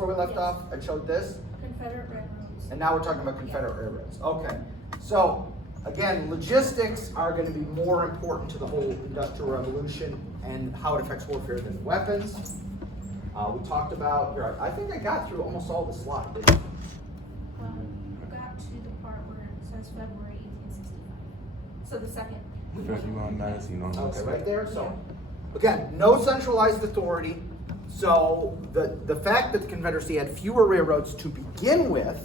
where we left off? I showed this. Confederate railroads. And now we're talking about Confederate railroads. Okay. So, again, logistics are going to be more important to the whole Industrial Revolution and how it affects warfare than weapons. We talked about, here, I think I got through almost all the slides. We got to the part where it says February 1865. So the second. 51, Okay, right there. So, again, no centralized authority. So the fact that the Confederacy had fewer railroads to begin with,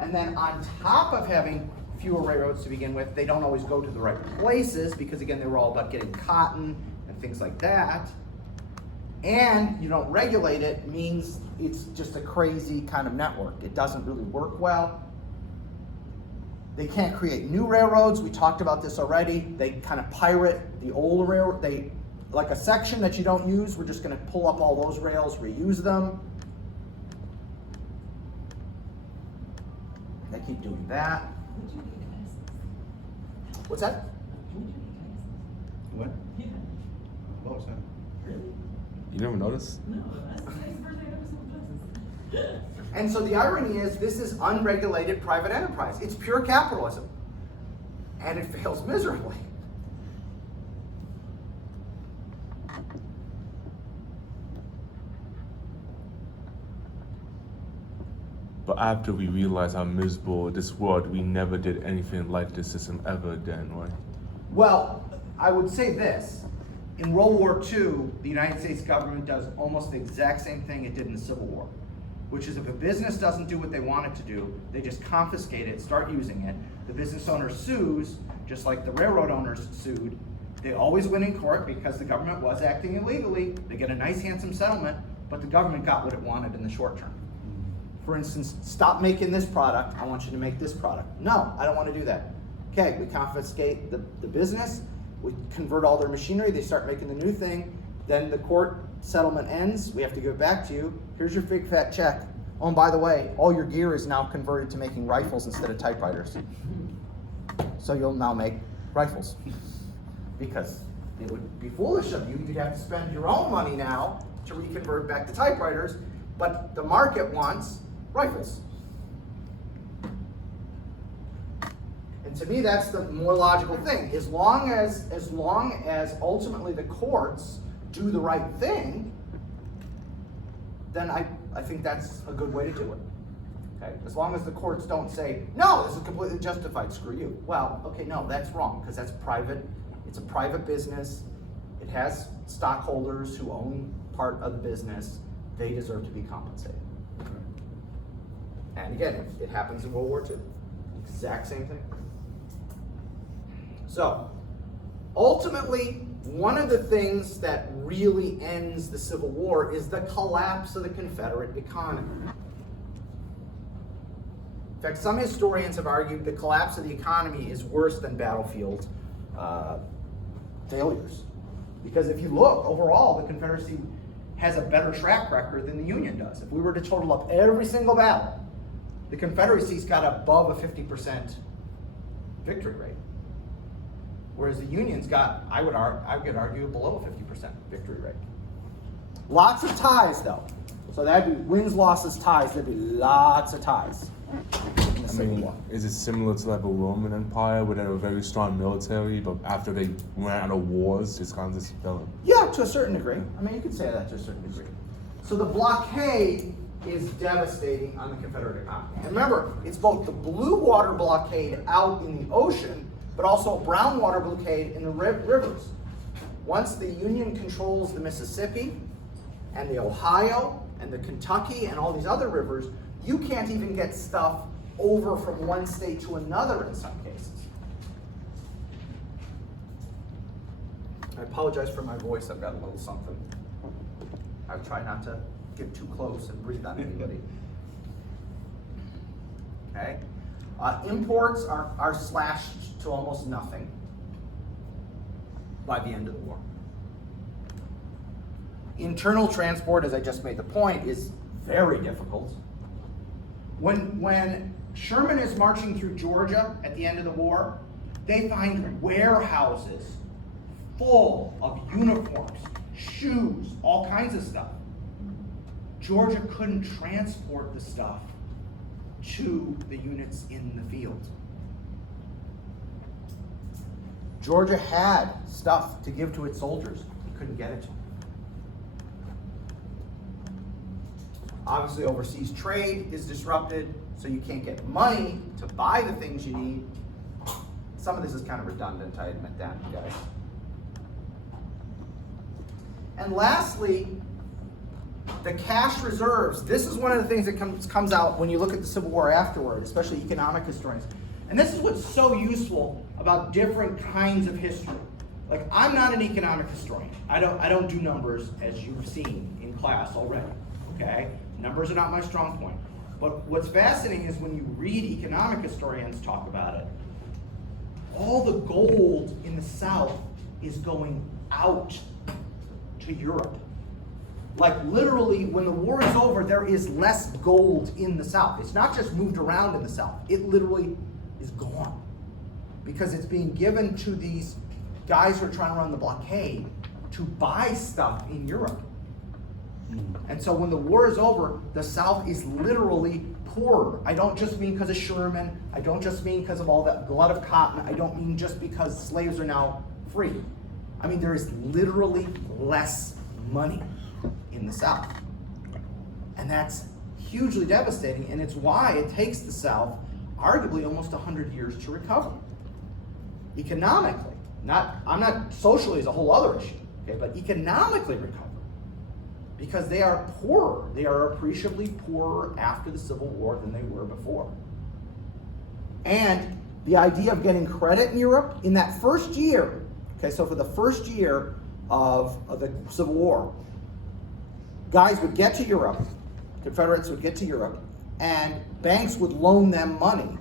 and then on top of having fewer railroads to begin with, they don't always go to the right places because, again, they were all about getting cotton and things like that. And you don't regulate it means it's just a crazy kind of network. It doesn't really work well. They can't create new railroads. We talked about this already. They kind of pirate the old railroad. They, like a section that you don't use, we're just going to pull up all those rails, reuse them. They keep doing that. What's that? What? Yeah. What was that? Really? You never noticed? No, that's the first I ever saw justice. And so the irony is, this is unregulated private enterprise. It's pure capitalism. And it fails miserably. But after we realized how miserable this world, we never did anything like this system ever again, right? Well, I would say this. In World War II, the United States government does almost the exact same thing it did in the Civil War, which is if a business doesn't do what they want it to do, they just confiscate it, start using it. The business owner sues, just like the railroad owners sued. They always win in court because the government was acting illegally. They get a nice, handsome settlement, but the government got what it wanted in the short term. For instance, stop making this product. I want you to make this product. No, I don't want to do that. Okay, we confiscate the business. We convert all their machinery. They start making the new thing. Then the court settlement ends. We have to give it back to you. Here's your big fat check. Oh, and by the way, all your gear is now converted to making rifles instead of typewriters. So you'll now make rifles. Because it would be foolish of you. You'd have to spend your own money now to reconvert back to typewriters. But the market wants rifles. And to me, that's the more logical thing. As long as ultimately the courts do the right thing, then I think that's a good way to do it. Okay? As long as the courts don't say, no, this is completely justified, screw you. Well, okay, no, that's wrong, because that's private. It's a private business. It has stockholders who own part of the business. They deserve to be compensated. And again, it happens in World War II. Exact same thing. So, ultimately, one of the things that really ends the Civil War is the collapse of the Confederate economy. In fact, some historians have argued the collapse of the economy is worse than battlefield failures. Because if you look, overall, the Confederacy has a better track record than the Union does. If we were to total up every single battle, the Confederacy's got above a 50% victory rate. Whereas the Union's got, I would argue, below a 50% victory rate. Lots of ties, though. So that'd be wins, losses, ties. There'd be lots of ties in the Civil War. Is it similar to like a Roman Empire where they had a very strong military, but after they ran out of wars, it's kind of just fell? Yeah, to a certain degree. I mean, you could say that to a certain degree. So the blockade is devastating on the Confederate economy. And remember, it's both the blue water blockade out in the ocean, but also a brown water blockade in the rivers. Once the Union controls the Mississippi and the Ohio and the Kentucky and all these other rivers, you can't even get stuff over from one state to another in some cases. I apologize for my voice. I've got a little something. I try not to get too close and breathe on anybody. Okay? Imports are slashed to almost nothing by the end of the war. Internal transport, as I just made the point, is very difficult. When Sherman is marching through Georgia at the end of the war, they find warehouses full of uniforms, shoes, all kinds of stuff. Georgia couldn't transport the stuff to the units in the field. Georgia had stuff to give to its soldiers. It couldn't get it to them. Obviously, overseas trade is disrupted, so you can't get money to buy the things you need. Some of this is kind of redundant, I admit that, you guys. And lastly, the cash reserves. This is one of the things that comes out when you look at the Civil War afterward, especially economic historians. And this is what's so useful about different kinds of history. Like, I'm not an economic historian. I don't do numbers, as you've seen in class already, okay? Numbers are not my strong point. But what's fascinating is when you read economic historians talk about it, all the gold in the South is going out to Europe. Like, literally, when the war is over, there is less gold in the South. It's not just moved around in the South. It literally is gone. Because it's being given to these guys who are trying to run the blockade to buy stuff in Europe. And so when the war is over, the South is literally poorer. I don't just mean because of Sherman. I don't just mean because of all that glut of cotton. I don't mean just because slaves are now free. I mean, there is literally less money in the South. And that's hugely devastating, and it's why it takes the South arguably almost 100 years to recover. Economically, I'm not socially is a whole other issue, okay, but economically recover. Because they are poorer. They are appreciably poorer after the Civil War than they were before. And the idea of getting credit in Europe in that first year, okay, so for the first year of the Civil War, guys would get to Europe, Confederates would get to Europe, and banks would loan them money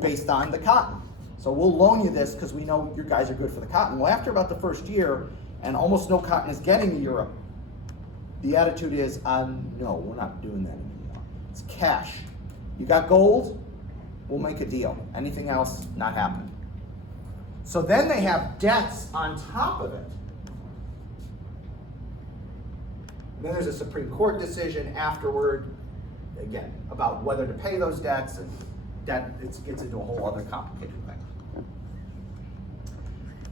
based on the cotton. So we'll loan you this because we know your guys are good for the cotton. Well, after about the first year, and almost no cotton is getting to Europe, the attitude is, no, we're not doing that anymore. It's cash. You got gold, we'll make a deal. Anything else, not happening. So then they have debts on top of it. And then there's a Supreme Court decision afterward, again, about whether to pay those debts, and it gets into a whole other complicated thing.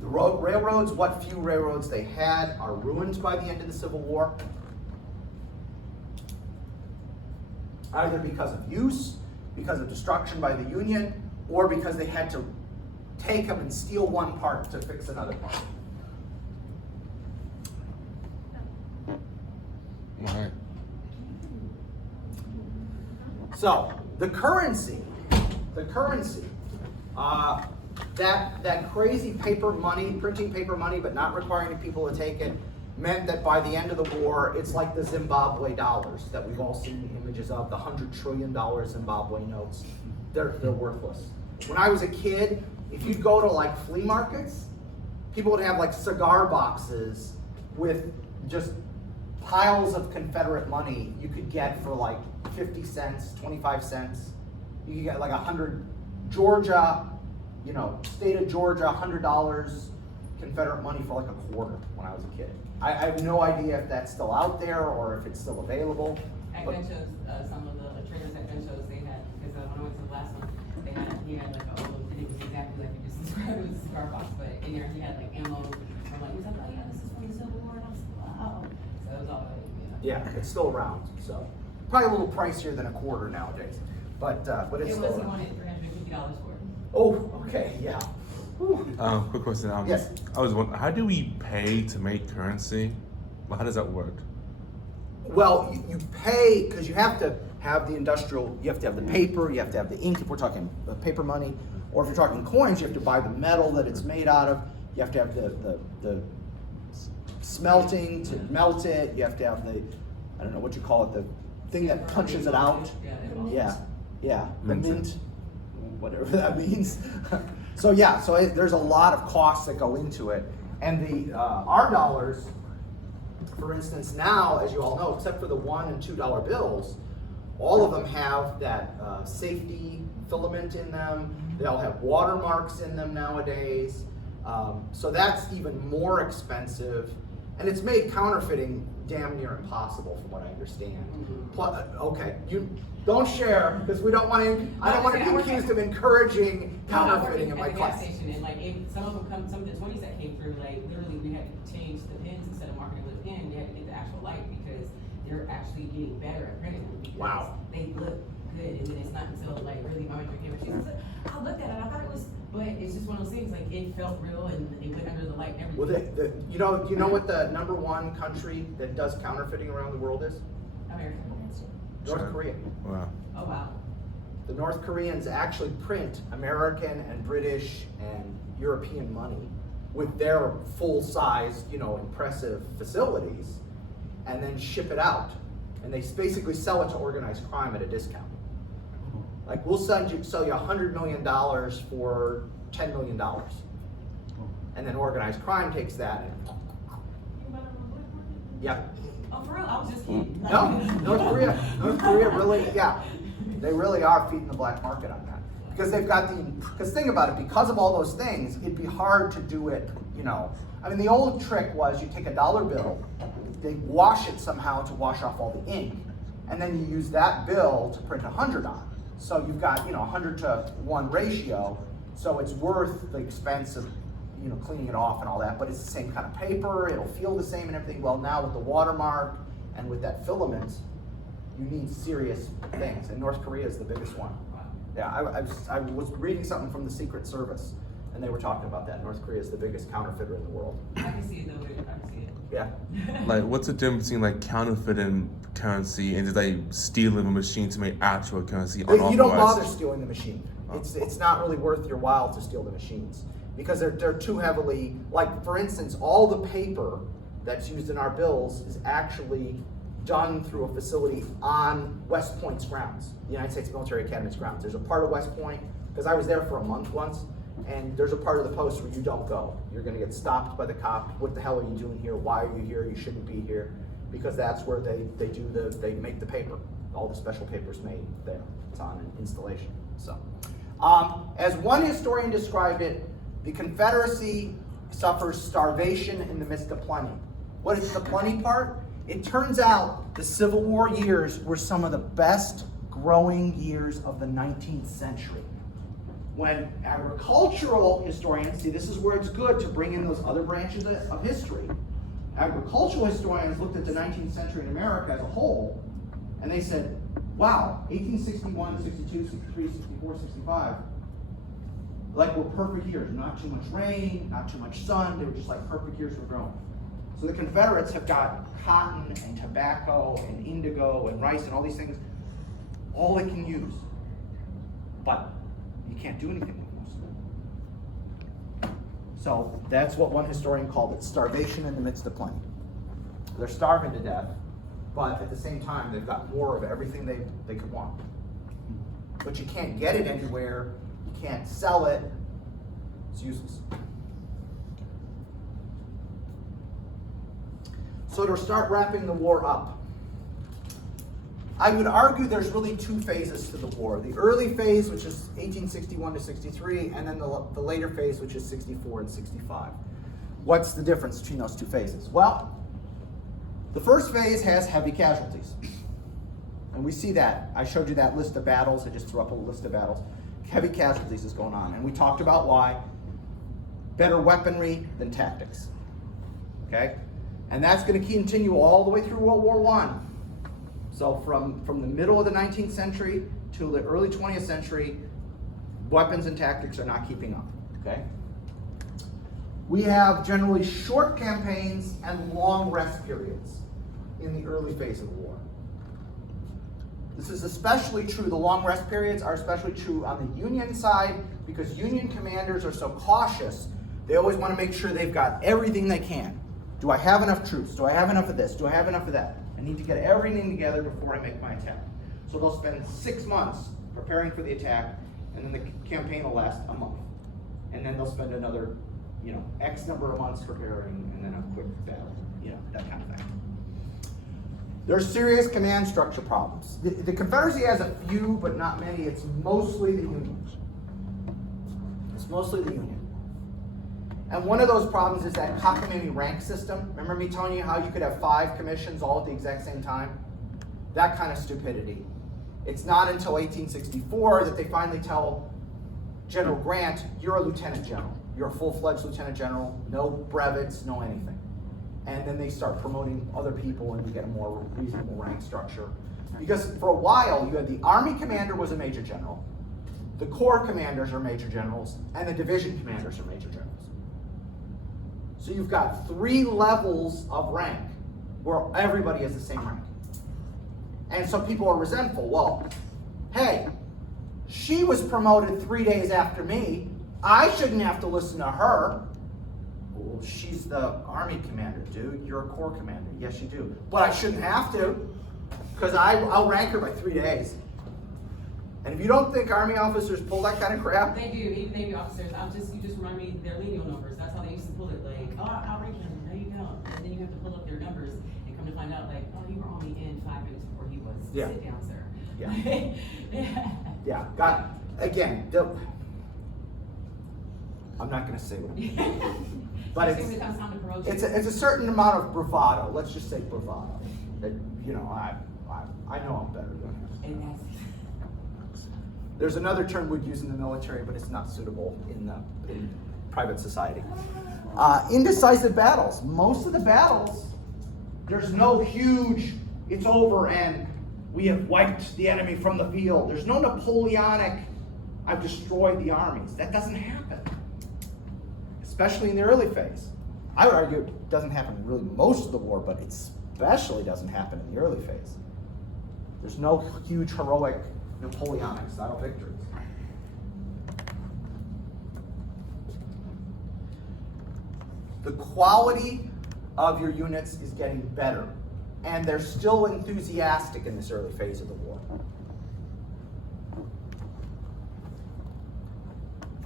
The railroads, what few railroads they had, are ruined by the end of the Civil War. Either because of use, because of destruction by the Union, or because they had to take them and steal one part to fix another part. Right. So the currency, that crazy paper money, printing paper money, but not requiring people to take it, meant that by the end of the war, it's like the Zimbabwe dollars that we've all seen images of, the $100 trillion Zimbabwe notes. They're worthless. When I was a kid, if you'd go to like flea markets, people would have like cigar boxes with just piles of Confederate money you could get for like 50 cents, 25 cents. You could get like 100 Georgia, state of Georgia, $100 Confederate money for like a quarter when I was a kid. I have no idea if that's still out there or if it's still available. At gun shows, some of the traders at gun shows, they had, because when I went to the last one, he had like a little, and it was exactly like you just described, it was a cigar box, but in there he had like ammo. I'm like, he was like, oh yeah, this is from the Civil War, and I was like, wow. So it was all like, Yeah, it's still around, so probably a little pricier than a quarter nowadays, but it's it still was around. wanted $350 for it. Oh, okay, yeah. Whew. Quick question. Yes. I was wondering, how do we pay to make currency? How does that work? Well, you pay because you have to have the industrial. You have to have the paper. You have to have the ink. If we're talking paper money, or if you're talking coins, you have to buy the metal that it's made out of. You have to have the smelting to melt it. You have to have the, I don't know what you call it, the thing that punches it out. Yeah, the mint, whatever that means. So there's a lot of costs that go into it, and our dollars, for instance, now, as you all know, except for the $1 and $2 bills, all of them have that safety filament in them. They all have watermarks in them nowadays. So that's even more expensive, and it's made counterfeiting damn near impossible from what I understand. Mhm. Okay, you don't share, because we don't want to, I don't want to be accused of encouraging counterfeiting in my At the class. gas station, and like, some of them come, some of the 20s that came through, like, literally, we had to change the pins instead of marking with a pin, we had to get the actual light, because they're actually getting better at printing them, because Wow. they look good, and then it's not until, like, really, my manager came and she said, I looked at it, I thought it was, but it's just one of those things, like, it felt real, and it went under the light and everything. Well, you know what the #1 country that does counterfeiting around the world is? America. North Sure. Korea. Wow. Oh, wow. The North Koreans actually print American and British and European money with their full-size, impressive facilities, and then ship it out. And they basically sell it to organized crime at a discount. Like, we'll sell you $100 million for $10 million. And then organized crime takes that and, yeah. Oh, for real? I was just kidding. No, North Korea really, yeah, they really are feeding the black market on that. Because they've got because think about it, because of all those things, it'd be hard to do it, I mean, the old trick was you take a dollar bill, they wash it somehow to wash off all the ink, and then you use that bill to print 100 on. So you've got, 100-to-1 ratio, so it's worth the expense of, cleaning it off and all that, but it's the same kind of paper, it'll feel the same and everything. Well, now with the watermark and with that filament, you need serious things, and North Korea is the biggest one. Yeah, I was reading something from the Secret Service, and they were talking about that. North Korea is the biggest counterfeiter in the world. I can see it though, I can see it. Yeah. Like, what's the difference between like counterfeiting currency and just like stealing a machine to make actual currency unauthorized? You don't bother stealing the machine. It's not really worth your while to steal the machines because they're too heavily, like for instance, all the paper that's used in our bills is actually done through a facility on West Point's grounds, the United States Military Academy's grounds. There's a part of West Point, because I was there for a month once, and there's a part of the post where you don't go. You're gonna get stopped by the cop. What the hell are you doing here? Why are you here? You shouldn't be here. Because that's where they make the paper. All the special paper's made there. It's on an installation. So, as one historian described it, the Confederacy suffers starvation in the midst of plenty. What is the plenty part? It turns out the Civil War years were some of the best growing years of the 19th century. When agricultural historians, see, this is where it's good to bring in those other branches of history. Agricultural historians looked at the 19th century in America as a whole, and they said, wow, 1861, 62, 63, 64, 65, like were perfect years. Not too much rain, not too much sun. They were just like perfect years for growing. So the Confederates have got cotton and tobacco and indigo and rice and all these things, all they can use. But you can't do anything with those. So that's what one historian called it, starvation in the midst of plenty. They're starving to death, but at the same time, they've got more of everything they could want. But you can't get it anywhere, you can't sell it, it's useless. So to start wrapping the war up, I would argue there's really two phases to the war. The early phase, which is 1861 to 63, and then the later phase, which is 64 and 65. What's the difference between those two phases? Well, the first phase has heavy casualties. And we see that. I showed you that list of battles. I just threw up a list of battles. Heavy casualties is going on. And we talked about why. Better weaponry than tactics. Okay? And that's going to continue all the way through World War I. So from the middle of the 19th century to the early 20th century, weapons and tactics are not keeping up. Okay? We have generally short campaigns and long rest periods in the early phase of the war. This is especially true, the long rest periods are especially true on the Union side because Union commanders are so cautious, they always want to make sure they've got everything they can. Do I have enough troops? Do I have enough of this? Do I have enough of that? I need to get everything together before I make my attack. So they'll spend 6 months preparing for the attack, and then the campaign will last a month. And then they'll spend another, X number of months preparing, and then a quick battle, that kind of thing. There's serious command structure problems. The Confederacy has a few, but not many. It's mostly the Union. It's mostly the Union. And one of those problems is that cockamamie rank system. Remember me telling you how you could have 5 commissions all at the exact same time? That kind of stupidity. It's not until 1864 that they finally tell General Grant, you're a lieutenant general. You're a full-fledged lieutenant general, no brevets, no anything. And then they start promoting other people and we get a more reasonable rank structure. Because for a while, you had the Army commander was a major general, the Corps commanders are major generals, and the division commanders are major generals. So you've got 3 levels of rank where everybody has the same rank. And so people are resentful. Well, hey, she was promoted 3 days after me. I shouldn't have to listen to her. Well, she's the Army commander, dude. You're a Corps commander. Yes, you do. But I shouldn't have to, because I'll rank her by 3 days. And if you don't think Army officers pull that kind of crap, They do, even Navy officers. You just remind me their lineal numbers. That's how they used to pull it. Like, oh, I'll rank him. No, you don't. And then you have to pull up their numbers and come to find out, like, oh, you were only in 5 minutes before he was. Yeah. Sit down, sir. Yeah. Yeah. yeah, I'm not going to say what I'm but Especially when it comes time to promote you. it's a certain amount of bravado. Let's just say bravado. That, you know, I know I'm better than him. And that's There's another term we'd use in the military, but it's not suitable in private society. Indecisive battles. Most of the battles, there's no huge, it's over and we have wiped the enemy from the field. There's no Napoleonic, I've destroyed the armies. That doesn't happen, especially in the early phase. I would argue it doesn't happen in really most of the war, but it especially doesn't happen in the early phase. There's no huge heroic Napoleonic style victories. The quality of your units is getting better, and they're still enthusiastic in this early phase of the war.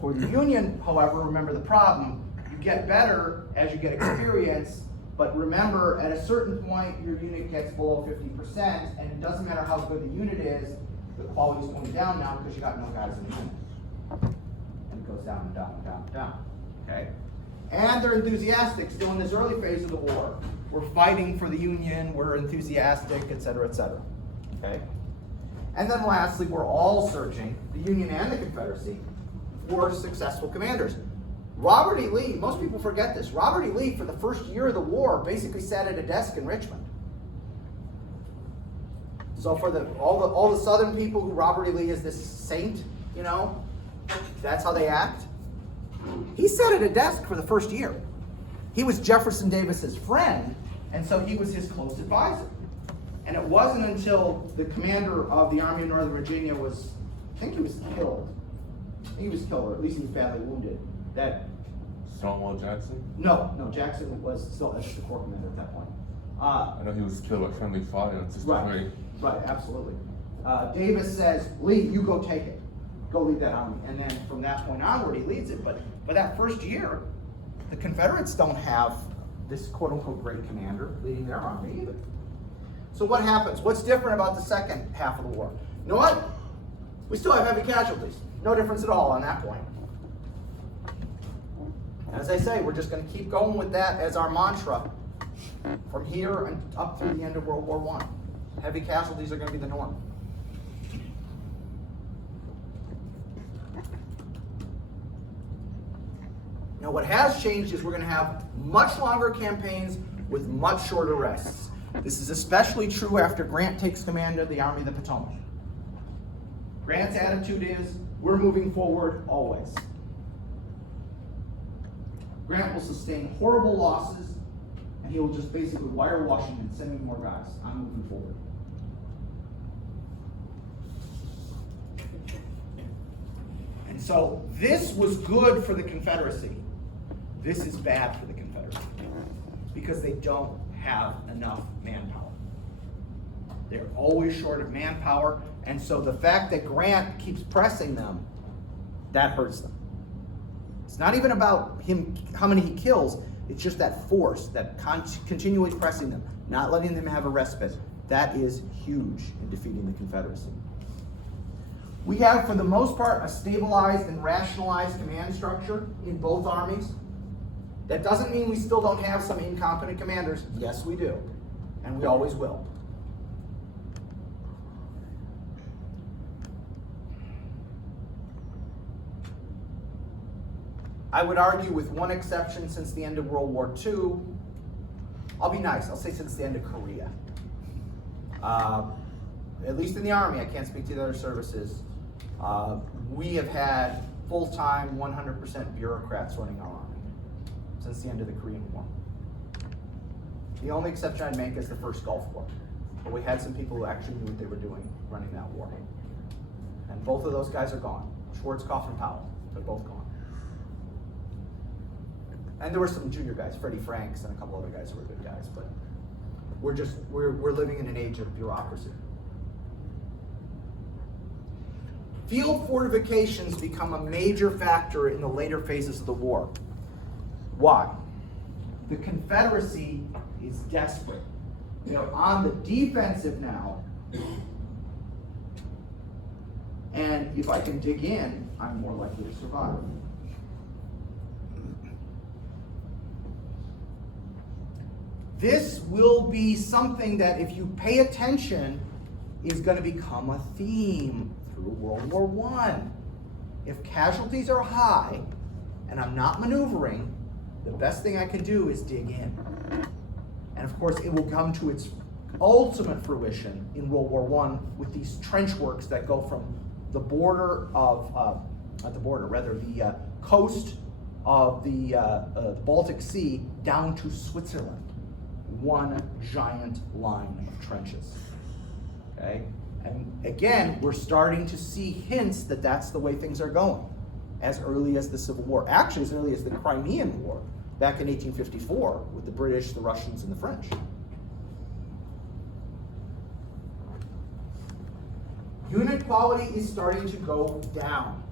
For the Union, however, remember the problem. You get better as you get experience, but remember, at a certain point, your unit gets below 50%, and it doesn't matter how good the unit is, the quality is going down now because you got no guys in the unit. And it goes down and down and down and down. Okay? And they're enthusiastic still in this early phase of the war. We're fighting for the Union, we're enthusiastic, et cetera, et cetera. Okay? And then lastly, we're all searching, the Union and the Confederacy, for successful commanders. Robert E. Lee, most people forget this. Robert E. Lee, for the first year of the war, basically sat at a desk in Richmond. So for all the Southern people who Robert E. Lee is this saint, you know, that's how they act. He sat at a desk for the first year. He was Jefferson Davis's friend, and so he was his close advisor. And it wasn't until the commander of the Army of Northern Virginia was, I think he was killed. He was killed, or at least he was badly wounded. That Stonewall Jackson? No, Jackson was still as the Corps commander at that point. I know he was killed by friendly fire in 63. Right, absolutely. Davis says, Lee, you go take it. Go lead that army. And then from that point onward, he leads it. But for that first year, the Confederates don't have this quote-unquote great commander leading their army either. So what happens? What's different about the second half of the war? You know what? We still have heavy casualties. No difference at all on that point. As I say, we're just going to keep going with that as our mantra from here and up through the end of World War I. Heavy casualties are going to be the norm. Now what has changed is we're going to have much longer campaigns with much shorter rests. This is especially true after Grant takes command of the Army of the Potomac. Grant's attitude is, we're moving forward always. Grant will sustain horrible losses, and he will just basically wire Washington, send me more guys. I'm moving forward. And so this was good for the Confederacy. This is bad for the Confederacy because they don't have enough manpower. They're always short of manpower, and so the fact that Grant keeps pressing them, that hurts them. It's not even about him, how many he kills, it's just that force, that continually pressing them, not letting them have a respite. That is huge in defeating the Confederacy. We have, for the most part, a stabilized and rationalized command structure in both armies. That doesn't mean we still don't have some incompetent commanders. Yes, we do. And we always will. I would argue, with one exception, since the end of World War II, I'll be nice, I'll say since the end of Korea. At least in the Army, I can't speak to the other services, we have had full-time 100% bureaucrats running our Army since the end of the Korean War. The only exception I'd make is the first Gulf War. But we had some people who actually knew what they were doing running that war. And both of those guys are gone. Schwarzkopf and Powell, they're both gone. And there were some junior guys, Freddie Franks and a couple other guys who were good guys, but we're living in an age of bureaucracy. Field fortifications become a major factor in the later phases of the war. Why? The Confederacy is desperate. They're on the defensive now. And if I can dig in, I'm more likely to survive. This will be something that, if you pay attention, is going to become a theme through World War I. If casualties are high and I'm not maneuvering, the best thing I can do is dig in. And of course, it will come to its ultimate fruition in World War I with these trench works that go from the border of, the coast of the Baltic Sea down to Switzerland. One giant line of trenches. Okay? And again, we're starting to see hints that that's the way things are going as early as the Civil War. Actually, as early as the Crimean War back in 1854 with the British, the Russians, and the French. Unit quality is starting to go down.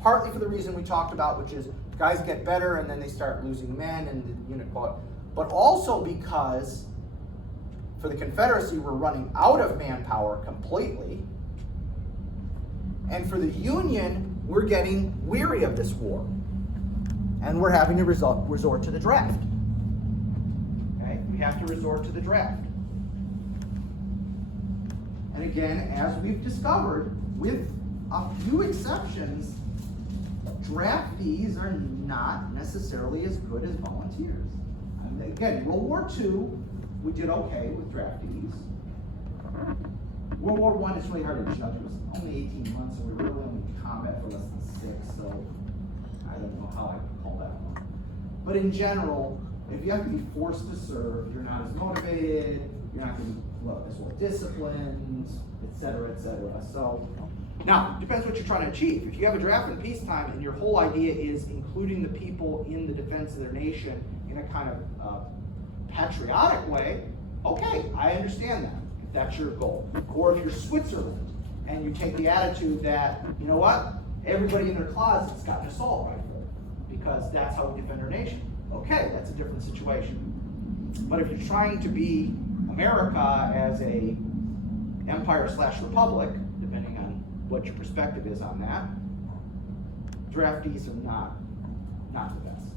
Partly for the reason we talked about, which is guys get better and then they start losing men and the unit quality. But also because for the Confederacy, we're running out of manpower completely. And for the Union, we're getting weary of this war. And we're having to resort to the draft. Okay? We have to resort to the draft. And again, as we've discovered, with a few exceptions, draftees are not necessarily as good as volunteers. Again, World War II, we did okay with draftees. World War I is really hard to judge. It was only 18 months, and we were really only in combat for less than 6, so I don't know how I could call that one. But in general, if you have to be forced to serve, you're not as motivated, you're not going to be as well disciplined, etc., etc. So, now, it depends what you're trying to achieve. If you have a draft in peacetime and your whole idea is including the people in the defense of their nation in a kind of patriotic way, okay, I understand that, if that's your goal. Or if you're Switzerland and you take the attitude that, you know what, everybody in their closet's got an assault rifle because that's how we defend our nation. Okay, that's a different situation. But if you're trying to be America as a empire/republic, depending on what your perspective is on that, draftees are not the best.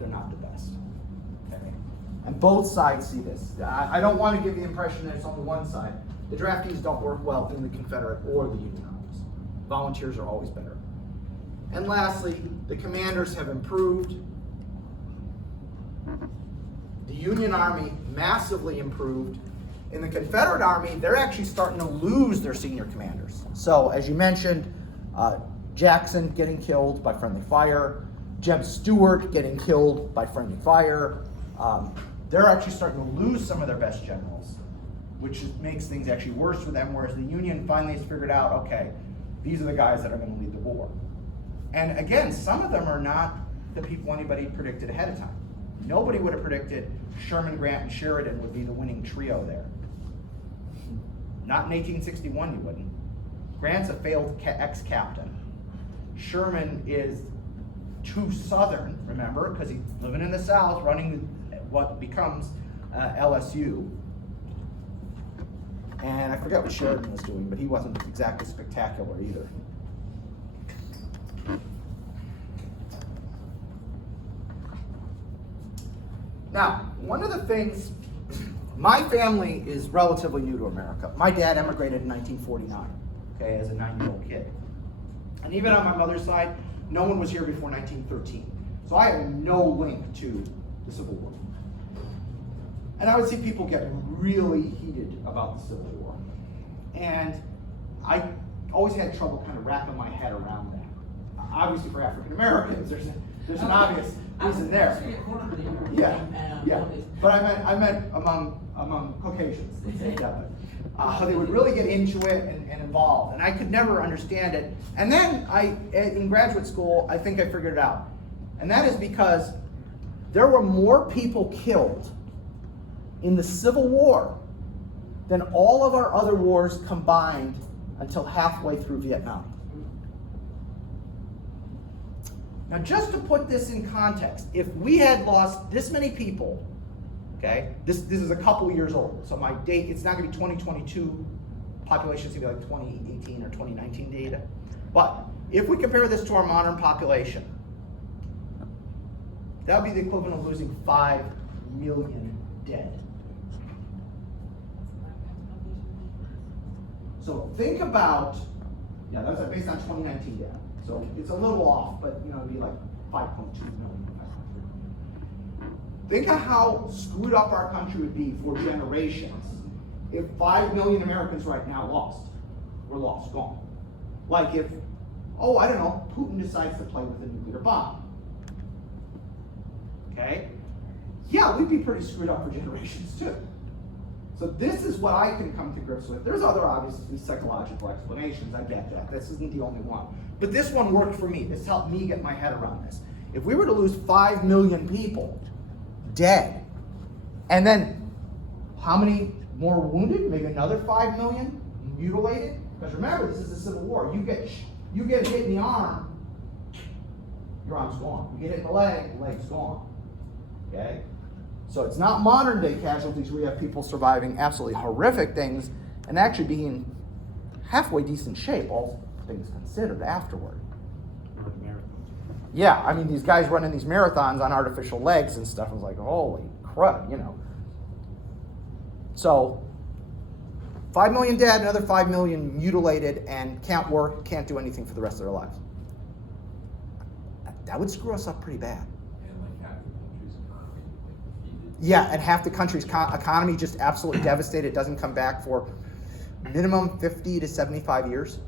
They're not the best. Okay? And both sides see this. I don't want to give the impression that it's only one side. The draftees don't work well in the Confederate or the Union armies. Volunteers are always better. And lastly, the commanders have improved. The Union Army massively improved. In the Confederate Army, they're actually starting to lose their senior commanders. So, as you mentioned, Jackson getting killed by friendly fire, Jeb Stuart getting killed by friendly fire. They're actually starting to lose some of their best generals, which makes things actually worse for them, whereas the Union finally has figured out, okay, these are the guys that are going to lead the war. And again, some of them are not the people anybody predicted ahead of time. Nobody would have predicted Sherman, Grant, and Sheridan would be the winning trio there. Not in 1861, you wouldn't. Grant's a failed ex-captain. Sherman is too Southern, remember, because he's living in the South, running what becomes LSU. And I forget what Sheridan was doing, but he wasn't exactly spectacular either. Now, one of the things, my family is relatively new to America. My dad emigrated in 1949, okay, as a 9-year-old kid. And even on my mother's side, no one was here before 1913. So I have no link to the Civil War. And I would see people get really heated about the Civil War. And I always had trouble kind of wrapping my head around that. Obviously for African Americans, there's an obvious reason there. Yeah. But I meant among Caucasians. How they would really get into it and involved. And I could never understand it. And then in graduate school, I think I figured it out. And that is because there were more people killed in the Civil War than all of our other wars combined until halfway through Vietnam. Now, just to put this in context, if we had lost this many people, okay, this is a couple years old, so my date, it's not going to be 2022 population, it's going to be like 2018 or 2019 data. But if we compare this to our modern population, that would be the equivalent of losing 5 million dead. So think about, yeah, that was based on 2019 data. So it's a little off, but it'd be like 5.2 million. Think of how screwed up our country would be for generations if 5 million Americans right now were lost, gone. Like if, I don't know, Putin decides to play with a nuclear bomb. Okay? Yeah, we'd be pretty screwed up for generations too. So this is what I can come to grips with. There's other obviously psychological explanations, I get that. This isn't the only one. But this one worked for me. This helped me get my head around this. If we were to lose 5 million people dead, and then how many more wounded? Maybe another 5 million mutilated? Because remember, this is a civil war. You get hit in the arm, your arm's gone. You get hit in the leg's gone. Okay? So it's not modern day casualties where you have people surviving absolutely horrific things and actually being in halfway decent shape, all things considered afterward. Yeah, I mean, these guys running these marathons on artificial legs and stuff, I was like, holy crud, So 5 million dead, another 5 million mutilated and can't work, can't do anything for the rest of their lives. That would screw us up pretty bad. Yeah, and half the country's economy just absolutely devastated. It doesn't come back for minimum 50 to 75 years.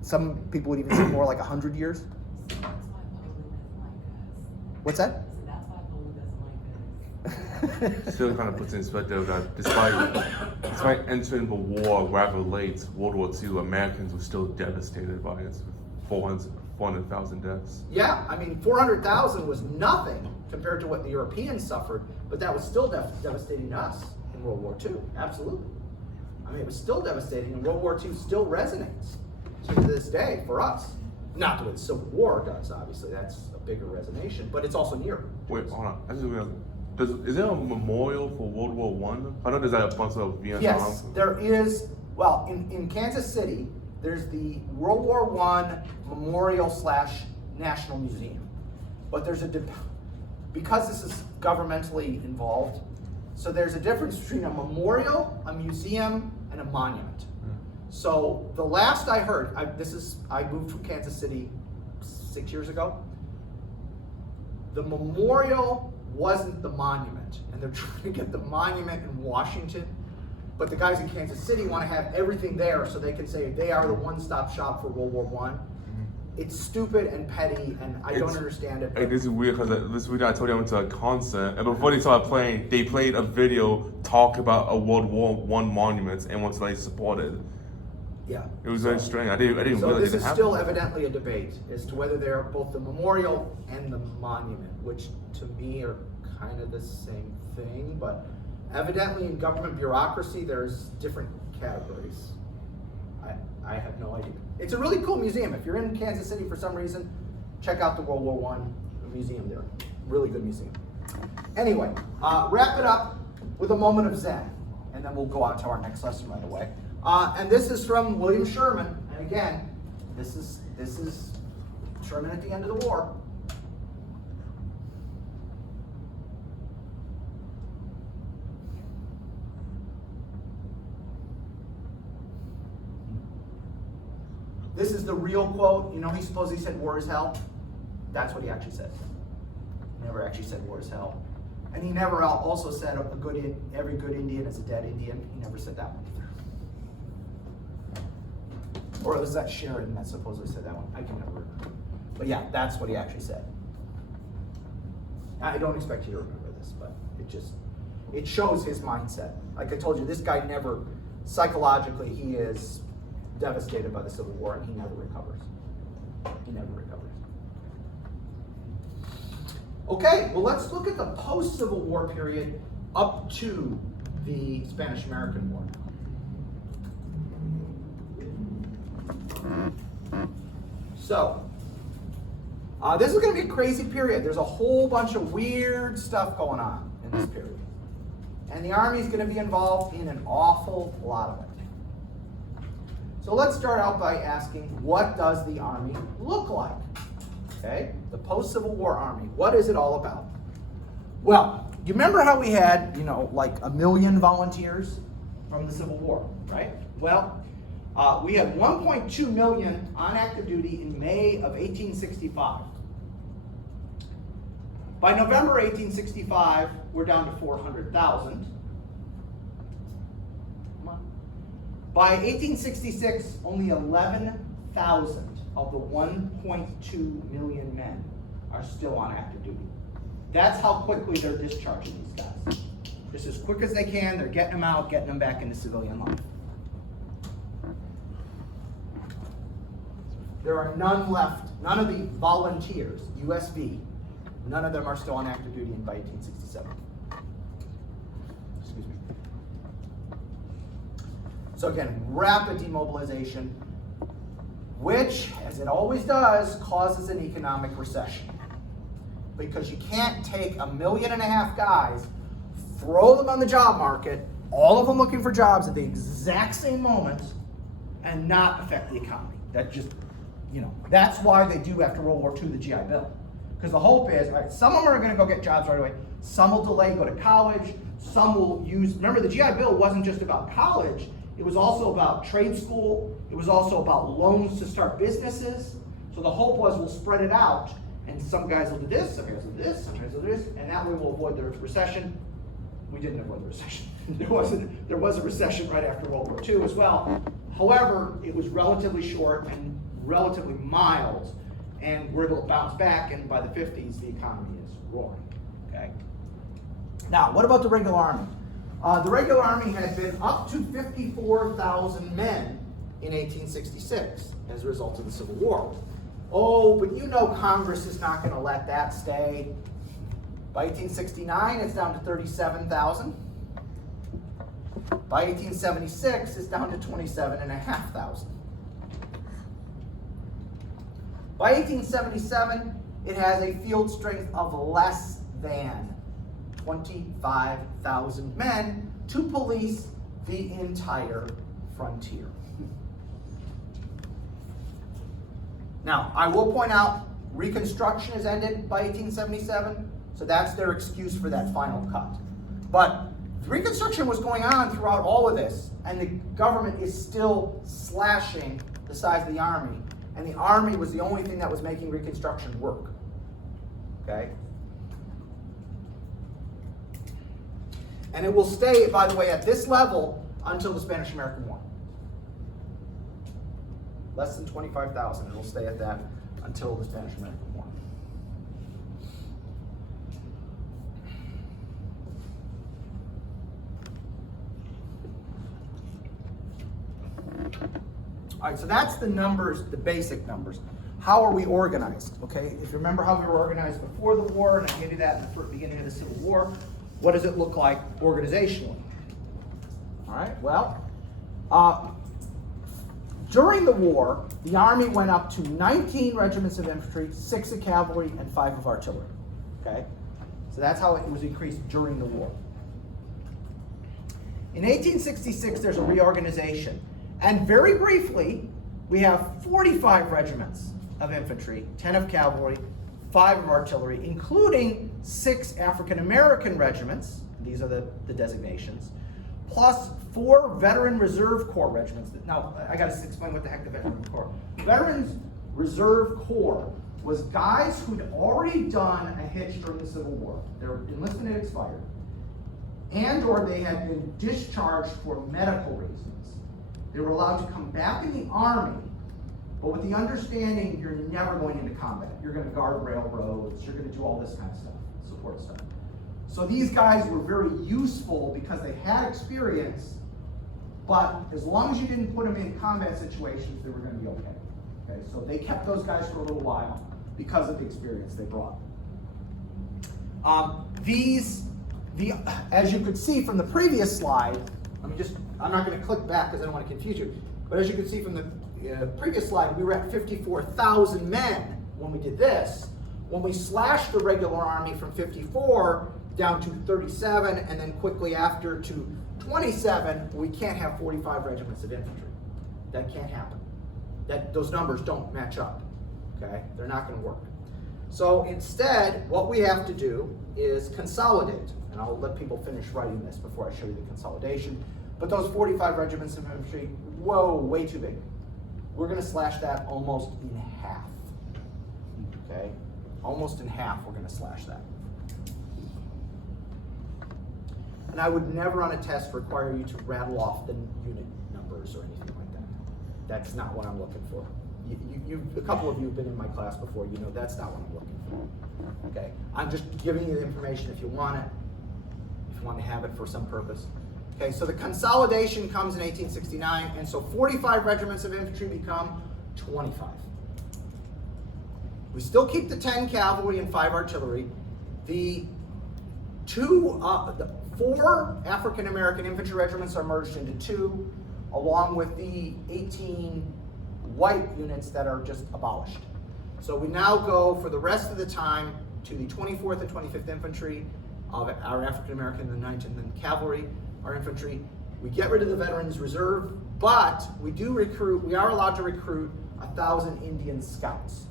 Some people would even say more like 100 years. What's that? Still kind of puts in perspective that despite entering the war rather late, World War II, Americans were still devastated by it. 400,000 deaths. Yeah, I mean, 400,000 was nothing compared to what the Europeans suffered, but that was still devastating to us in World War II, absolutely. I mean, it was still devastating, and World War II still resonates to this day for us. Not the way the Civil War does, obviously, that's a bigger resonation, but it's also near. Wait, hold on. Is there a memorial for World War I? I know there's a bunch of Vietnam. Yes, there is. Well, in Kansas City, there's the World War I Memorial / National Museum. But there's because this is governmentally involved, so there's a difference between a memorial, a museum, and a monument. So the last I heard, I moved from Kansas City 6 years ago. The memorial wasn't the monument, and they're trying to get the monument in Washington, but the guys in Kansas City want to have everything there so they can say they are the one-stop shop for World War I. It's stupid and petty, and I don't understand it. This is weird because this week I told you I went to a concert, and before they started playing, they played a video talking about a World War I monument and once they supported. Yeah. It was very strange. I didn't So realize this it is happened. still evidently a debate as to whether they're both the memorial and the monument, which to me are kind of the same thing, but evidently in government bureaucracy there's different categories. I have no idea. It's a really cool museum. If you're in Kansas City for some reason, check out the World War I museum there. Really good museum. Anyway, wrap it up with a moment of Zen, and then we'll go on to our next lesson right away. And this is from William Sherman, and again, this is Sherman at the end of the war. This is the real quote. You know, he supposedly said war is hell. That's what he actually said. He never actually said war is hell. And he never also said every good Indian is a dead Indian. He never said that one either. Or was that Sheridan that supposedly said that one? I can never remember. But yeah, that's what he actually said. I don't expect you to remember this, but it shows his mindset. Like I told you, this guy never, psychologically, he is devastated by the Civil War and he never recovers. He never recovers. Okay, well let's look at the post-Civil War period up to the Spanish-American War. So, this is going to be a crazy period. There's a whole bunch of weird stuff going on in this period. And the Army is going to be involved in an awful lot of it. So let's start out by asking, what does the Army look like? Okay, the post-Civil War Army. What is it all about? Well, you remember how we had, like 1 million volunteers from the Civil War, right? Well, we had 1.2 million on active duty in May of 1865. By November 1865, we're down to 400,000. Come on. By 1866, only 11,000 of the 1.2 million men are still on active duty. That's how quickly they're discharging these guys. Just as quick as they can, they're getting them out, getting them back into civilian life. There are none left, none of the volunteers, USV, none of them are still on active duty by 1867. Excuse me. So again, rapid demobilization, which, as it always does, causes an economic recession. Because you can't take 1.5 million guys, throw them on the job market, all of them looking for jobs at the exact same moment, and not affect the economy. That just, that's why they do after World War II the GI Bill. Because the hope is, right, some of them are going to go get jobs right away. Some will delay, go to college. Some will use, remember the GI Bill wasn't just about college. It was also about trade school. It was also about loans to start businesses. So the hope was we'll spread it out. And some guys will do this, some guys will do this, some guys will do this. And that way we'll avoid the recession. We didn't avoid the recession. There was a recession right after World War II as well. However, it was relatively short and relatively mild, and we're able to bounce back, and by the 50s, the economy is roaring, okay? Now, what about the regular Army? The regular Army had been up to 54,000 men in 1866 as a result of the Civil War. Oh, but Congress is not going to let that stay. By 1869, it's down to 37,000. By 1876, it's down to 27,500. By 1877, it has a field strength of less than 25,000 men to police the entire frontier. Now, I will point out, Reconstruction has ended by 1877, so that's their excuse for that final cut. But Reconstruction was going on throughout all of this, and the government is still slashing the size of the Army, and the Army was the only thing that was making Reconstruction work. Okay? And it will stay, by the way, at this level until the Spanish-American War. Less than 25,000. It will stay at that until the Spanish-American War. All right, so that's the numbers, the basic numbers. How are we organized? Okay, if you remember how we were organized before the war, and I gave you that in the beginning of the Civil War, what does it look like organizationally? All right, well, during the war, the Army went up to 19 regiments of infantry, 6 of cavalry, and 5 of artillery. Okay, so that's how it was increased during the war. In 1866, there's a reorganization. And very briefly, we have 45 regiments of infantry, 10 of cavalry, 5 of artillery, including 6 African American regiments. These are the designations. plus 4 Veteran Reserve Corps regiments. Now, I gotta explain what the heck the Veteran Corps. Veterans Reserve Corps was guys who'd already done a hitch during the Civil War. Their enlistment had expired. And or they had been discharged for medical reasons. They were allowed to come back in the Army, but with the understanding you're never going into combat. You're gonna guard railroads, you're gonna do all this kind of stuff, support stuff. So these guys were very useful because they had experience, but as long as you didn't put them in combat situations, they were gonna be okay. Okay, so they kept those guys for a little while because of the experience they brought. As you could see from the previous slide, I'm not gonna click back because I don't want to confuse you, but as you can see from the previous slide, we were at 54,000 men when we did this. When we slashed the regular army from 54 down to 37, and then quickly after to 27, we can't have 45 regiments of infantry. That can't happen. Those numbers don't match up, okay? They're not gonna work. So instead, what we have to do is consolidate, and I'll let people finish writing this before I show you the consolidation. But those 45 regiments of infantry, whoa, way too big. We're gonna slash that almost in half, okay? Almost in half, we're gonna slash that. And I would never on a test require you to rattle off the unit numbers or anything like that. That's not what I'm looking for. A couple of you have been in my class before, you know that's not what I'm looking for. Okay, I'm just giving you the information if you want it, if you want to have it for some purpose. Okay, so the consolidation comes in 1869, and so 45 regiments of infantry become 25. We still keep the 10 cavalry and 5 artillery. The 4 African American infantry regiments are merged into 2, along with the 18 white units that are just abolished. So we now go for the rest of the time to the 24th and 25th Infantry of our African American, the 9th and then Cavalry, our infantry. We get rid of the Veterans Reserve, but we are allowed to recruit 1,000 Indian scouts.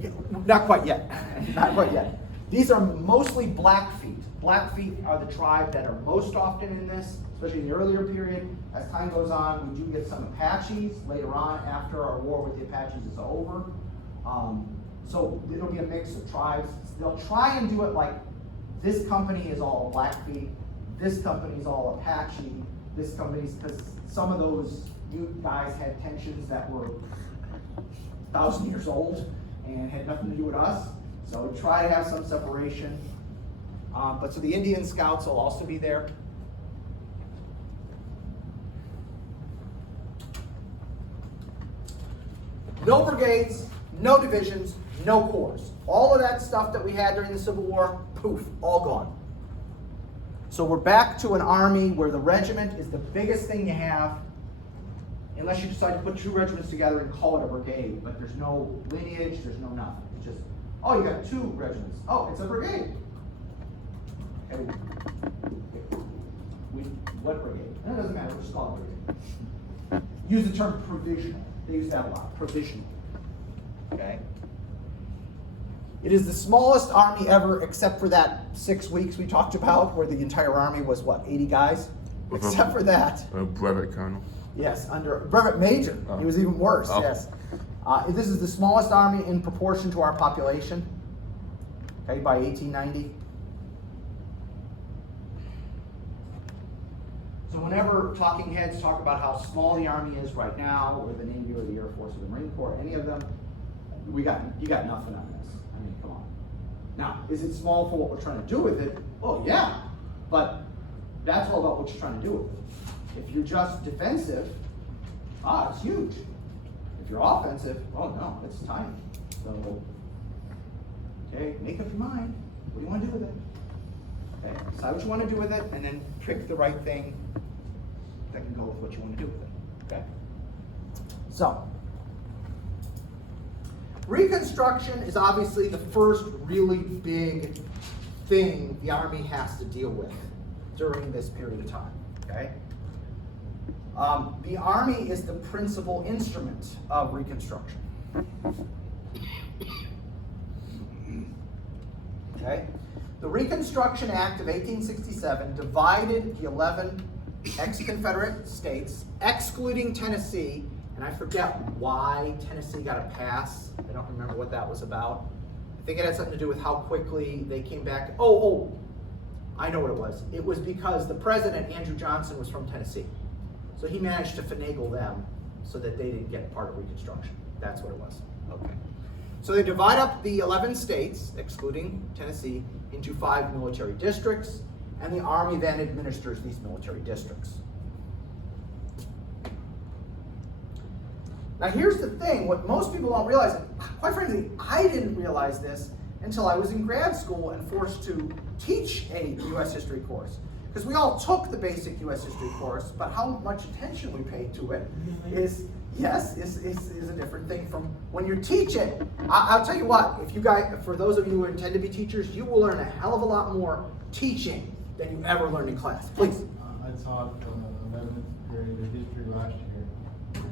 Yeah, not quite yet, not quite yet. These are mostly Blackfeet. Blackfeet are the tribe that are most often in this, especially in the earlier period. As time goes on, we do get some Apaches later on after our war with the Apaches is over. So it'll be a mix of tribes. They'll try and do it like this company is all Blackfeet, this company is all Apache, this company's, because some of those you guys had tensions that were 1,000 years old and had nothing to do with us. So we try to have some separation. But so the Indian Scouts will also be there. No brigades, no divisions, no corps. All of that stuff that we had during the Civil War, poof, all gone. So we're back to an army where the regiment is the biggest thing you have, unless you decide to put 2 regiments together and call it a brigade, but there's no lineage, there's no nothing. It's just, oh, you got 2 regiments. Oh, it's a brigade. Okay. What brigade? No, it doesn't matter, we'll just call it a brigade. Use the term provisional. They use that a lot, provisional. Okay? It is the smallest army ever, except for that 6 weeks we talked about, where the entire army was, what, 80 guys? Except for that. Brevet Colonel. Yes, under Brevet Major. Oh. He was even worse, yes. This is the smallest army in proportion to our population, okay, by 1890. So whenever talking heads talk about how small the Army is right now, or the Navy, or the Air Force, or the Marine Corps, any of them, you got nothing on this. I mean, come on. Now, is it small for what we're trying to do with it? Oh yeah, but that's all about what you're trying to do with it. If you're just defensive, it's huge. If you're offensive, oh no, it's tiny. So, okay, make up your mind. What do you want to do with it? Okay, decide what you want to do with it, and then pick the right thing that can go with what you want to do with it. Okay? So, Reconstruction is obviously the first really big thing the Army has to deal with during this period of time. Okay? The Army is the principal instrument of Reconstruction. Okay? The Reconstruction Act of 1867 divided the 11 ex-Confederate states, excluding Tennessee, and I forget why Tennessee got a pass. I don't remember what that was about. I think it had something to do with how quickly they came back. Oh, I know what it was. It was because the president, Andrew Johnson, was from Tennessee. So he managed to finagle them so that they didn't get part of Reconstruction. That's what it was. Okay. So they divide up the 11 states, excluding Tennessee, into 5 military districts, and the Army then administers these military districts. Now here's the thing, what most people don't realize, quite frankly, I didn't realize this until I was in grad school and forced to teach a U.S. history course. Because we all took the basic U.S. history course, but how much attention we paid to it is a different thing from when you teach it. I'll tell you what, if you guys, for those of you who intend to be teachers, you will learn a hell of a lot more teaching than you ever learned in class. Please. I taught 11th grade history last year, and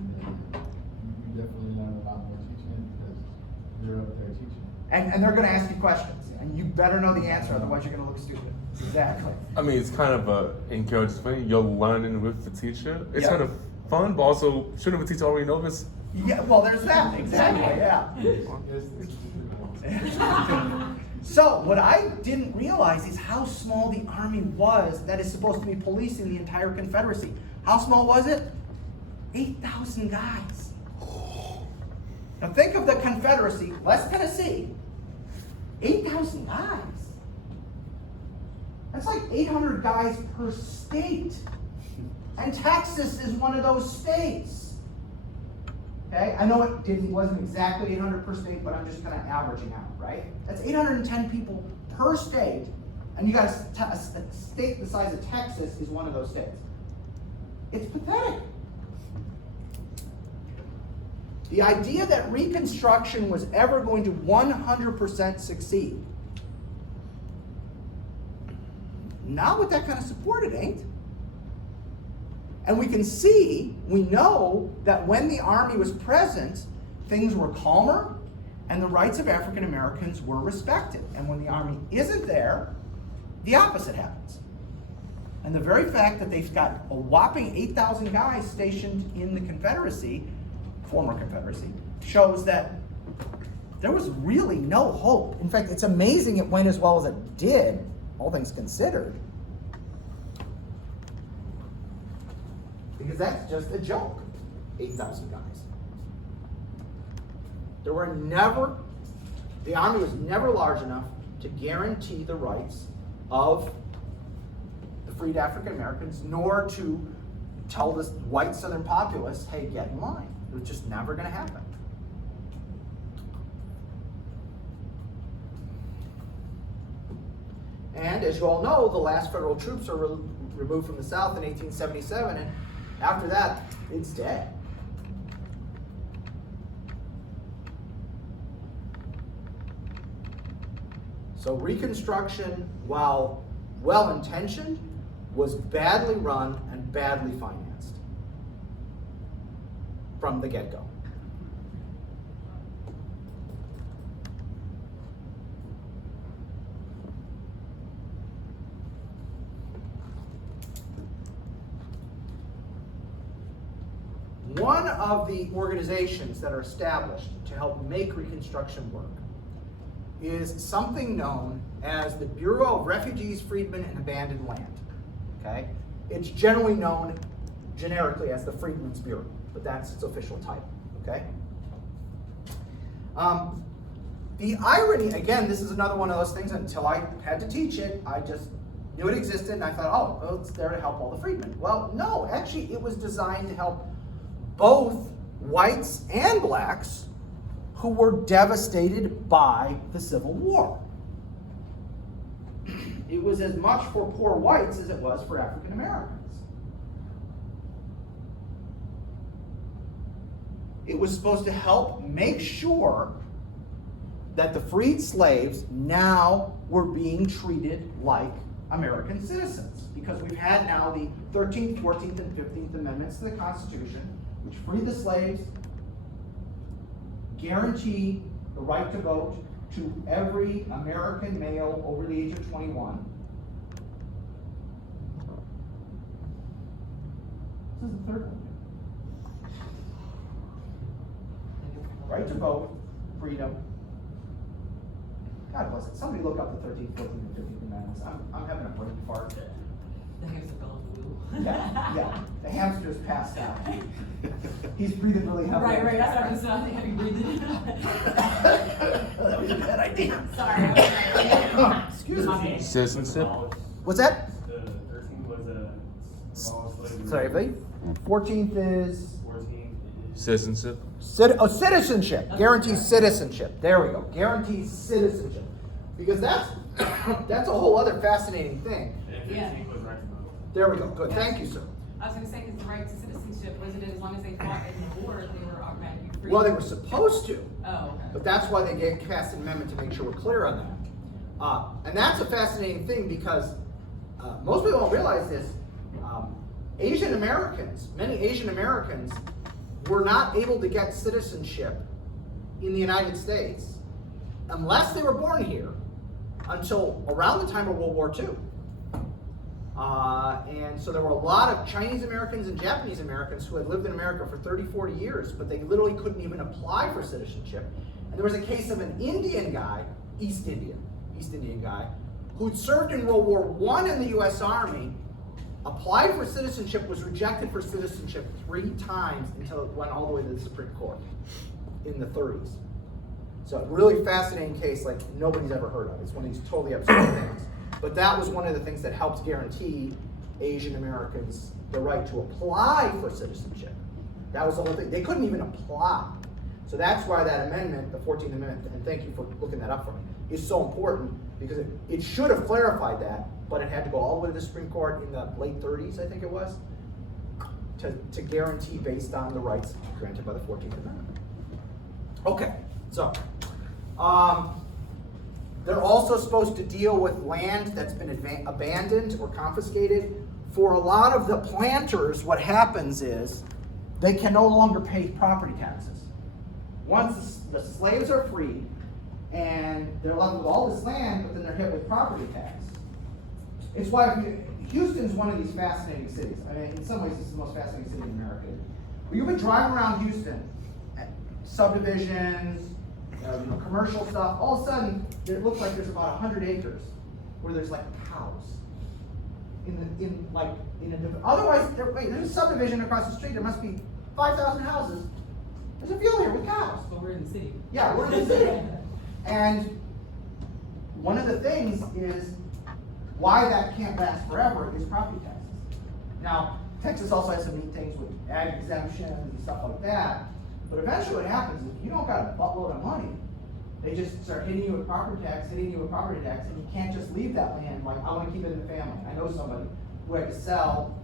you definitely learn a lot more teaching because you're up there teaching. And they're going to ask you questions, and you better know the answer, otherwise you're going to look stupid. Exactly. I mean, it's kind of a encouraging thing. You're learning with the teacher. It's Yeah. kind of fun, but also shouldn't the teacher already know this? Yeah, well, there's that. Exactly, yeah. So, what I didn't realize is how small the Army was that is supposed to be policing the entire Confederacy. How small was it? 8,000 guys. Now think of the Confederacy, less Tennessee, 8,000 guys. That's like 800 guys per state. And Texas is one of those states. Okay, I know it wasn't exactly 800 per state, but I'm just kind of averaging out, right? That's 810 people per state, and you got a state the size of Texas is one of those states. It's pathetic. The idea that Reconstruction was ever going to 100% succeed, not with that kind of support, it ain't. And we know that when the Army was present, things were calmer and the rights of African Americans were respected. And when the Army isn't there, the opposite happens. And the very fact that they've got a whopping 8,000 guys stationed in the Confederacy, former Confederacy, shows that there was really no hope. In fact, it's amazing it went as well as it did, all things considered. Because that's just a joke, 8,000 guys. The Army was never large enough to guarantee the rights of the freed African Americans, nor to tell the white Southern populace, hey, get in line. It was just never going to happen. And as you all know, the last federal troops are removed from the South in 1877, and after that, it's dead. So Reconstruction, while well-intentioned, was badly run and badly financed from the get-go. One of the organizations that are established to help make Reconstruction work is something known as the Bureau of Refugees, Freedmen, and Abandoned Land. Okay? It's generally known generically as the Freedmen's Bureau, but that's its official title. Okay? The irony, again, this is another one of those things, until I had to teach it, I just knew it existed, and I thought, oh, well, it's there to help all the freedmen. Well, no, actually, it was designed to help both whites and blacks who were devastated by the Civil War. It was as much for poor whites as it was for African Americans. It was supposed to help make sure that the freed slaves now were being treated like American citizens. Because we've had now the 13th, 14th, and 15th Amendments to the Constitution, which free the slaves, guarantee the right to vote, to every American male over the age of 21. This is the third one. Right to vote, freedom. God bless it. Somebody look up the 13th, 14th, and 15th Amendments. I'm having a brain fart. The hamster fell in the wheel. Yeah. The hamster's passed out. He's breathing really heavily. Right, that's what I was saying, heavy breathing. That was a bad idea. Sorry. Excuse me. Citizenship? What's that? The 13th was abolish slavery. Sorry, buddy. 14th is 14th is Citizenship? citizenship. Guarantees citizenship. There we go. Guarantees citizenship. Because that's a whole other fascinating thing. and 15th was right to vote. There we go. Good. Thank you, sir. I was gonna say, because the right to citizenship, wasn't it as long as they fought in the war, they were automatically free? Well, they were supposed to. Oh, okay. But that's why they passed an amendment to make sure we're clear on that. And that's a fascinating thing because most people don't realize this. Asian Americans, many Asian Americans, were not able to get citizenship in the United States unless they were born here until around the time of World War II. And so there were a lot of Chinese Americans and Japanese Americans who had lived in America for 30, 40 years, but they literally couldn't even apply for citizenship. And there was a case of an Indian guy, East Indian guy, who'd served in World War I in the US Army, applied for citizenship, was rejected for citizenship 3 times until it went all the way to the Supreme Court in the 30s. So a really fascinating case like nobody's ever heard of. It's one of these totally absurd things. But that was one of the things that helped guarantee Asian Americans the right to apply for citizenship. That was the whole thing. They couldn't even apply. So that's why that amendment, the 14th Amendment, and thank you for looking that up for me, is so important because it should have clarified that, but it had to go all the way to the Supreme Court in the late 30s, I think it was, to guarantee based on the rights granted by the 14th Amendment. Okay, so they're also supposed to deal with land that's been abandoned or confiscated. For a lot of the planters, what happens is they can no longer pay property taxes. Once the slaves are freed and they're left with all this land, but then they're hit with property tax. It's why Houston's one of these fascinating cities. I mean, in some ways, it's the most fascinating city in America. When you've been driving around Houston, subdivisions, commercial stuff, all of a sudden, it looks like there's about 100 acres where there's like cows. Otherwise, there's a subdivision across the street, there must be 5,000 houses. There's a field here with cows. But we're in the city. Yeah, we're in the city. And one of the things is why that can't last forever is property taxes. Now, Texas also has some neat things with ag exemptions and stuff like that. But eventually what happens is if you don't got a buttload of money, they just start hitting you with property tax, and you can't just leave that land like, I want to keep it in the family. I know somebody who had to sell,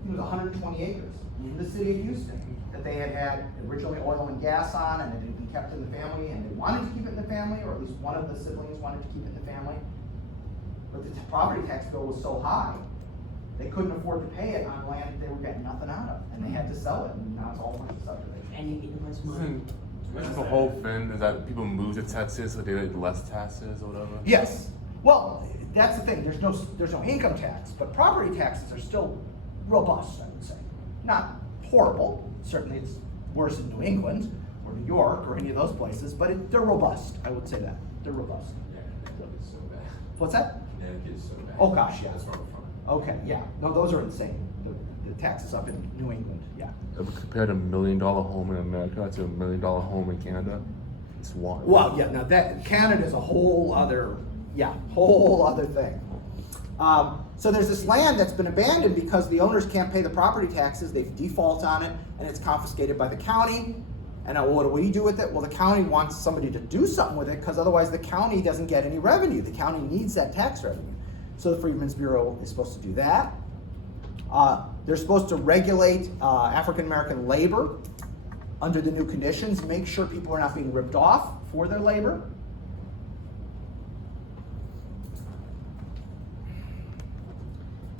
I think it was 120 acres in the city of Houston that they had originally oil and gas on, and it had been kept in the family, and they wanted to keep it in the family, or at least one of the siblings wanted to keep it in the family. But the property tax bill was so high, they couldn't afford to pay it on land that they were getting nothing out of, and they had to sell it, and now it's all a bunch of subdivision. And you get a bunch of money. Isn't the whole thing is that people move to Texas so they get less taxes or whatever? Yes. Well, that's the thing. There's no income tax, but property taxes are still robust, I would say. Not horrible. Certainly it's worse in New England or New York or any of those places, but they're robust. I would say that. They're robust. Yeah, Connecticut is so bad. What's that? Connecticut is so bad. Oh gosh, yeah. That's where I'm from. Okay, yeah. No, those are insane. The taxes up in New England, yeah. Compared a $1 million home in America to a $1 million home in Canada, it's wild. Well, yeah, now that Canada's a whole other thing. So there's this land that's been abandoned because the owners can't pay the property taxes, they've default on it, and it's confiscated by the county. And now what do we do with it? Well, the county wants somebody to do something with it because otherwise the county doesn't get any revenue. The county needs that tax revenue. So the Freedmen's Bureau is supposed to do that. They're supposed to regulate African American labor under the new conditions, make sure people are not being ripped off for their labor.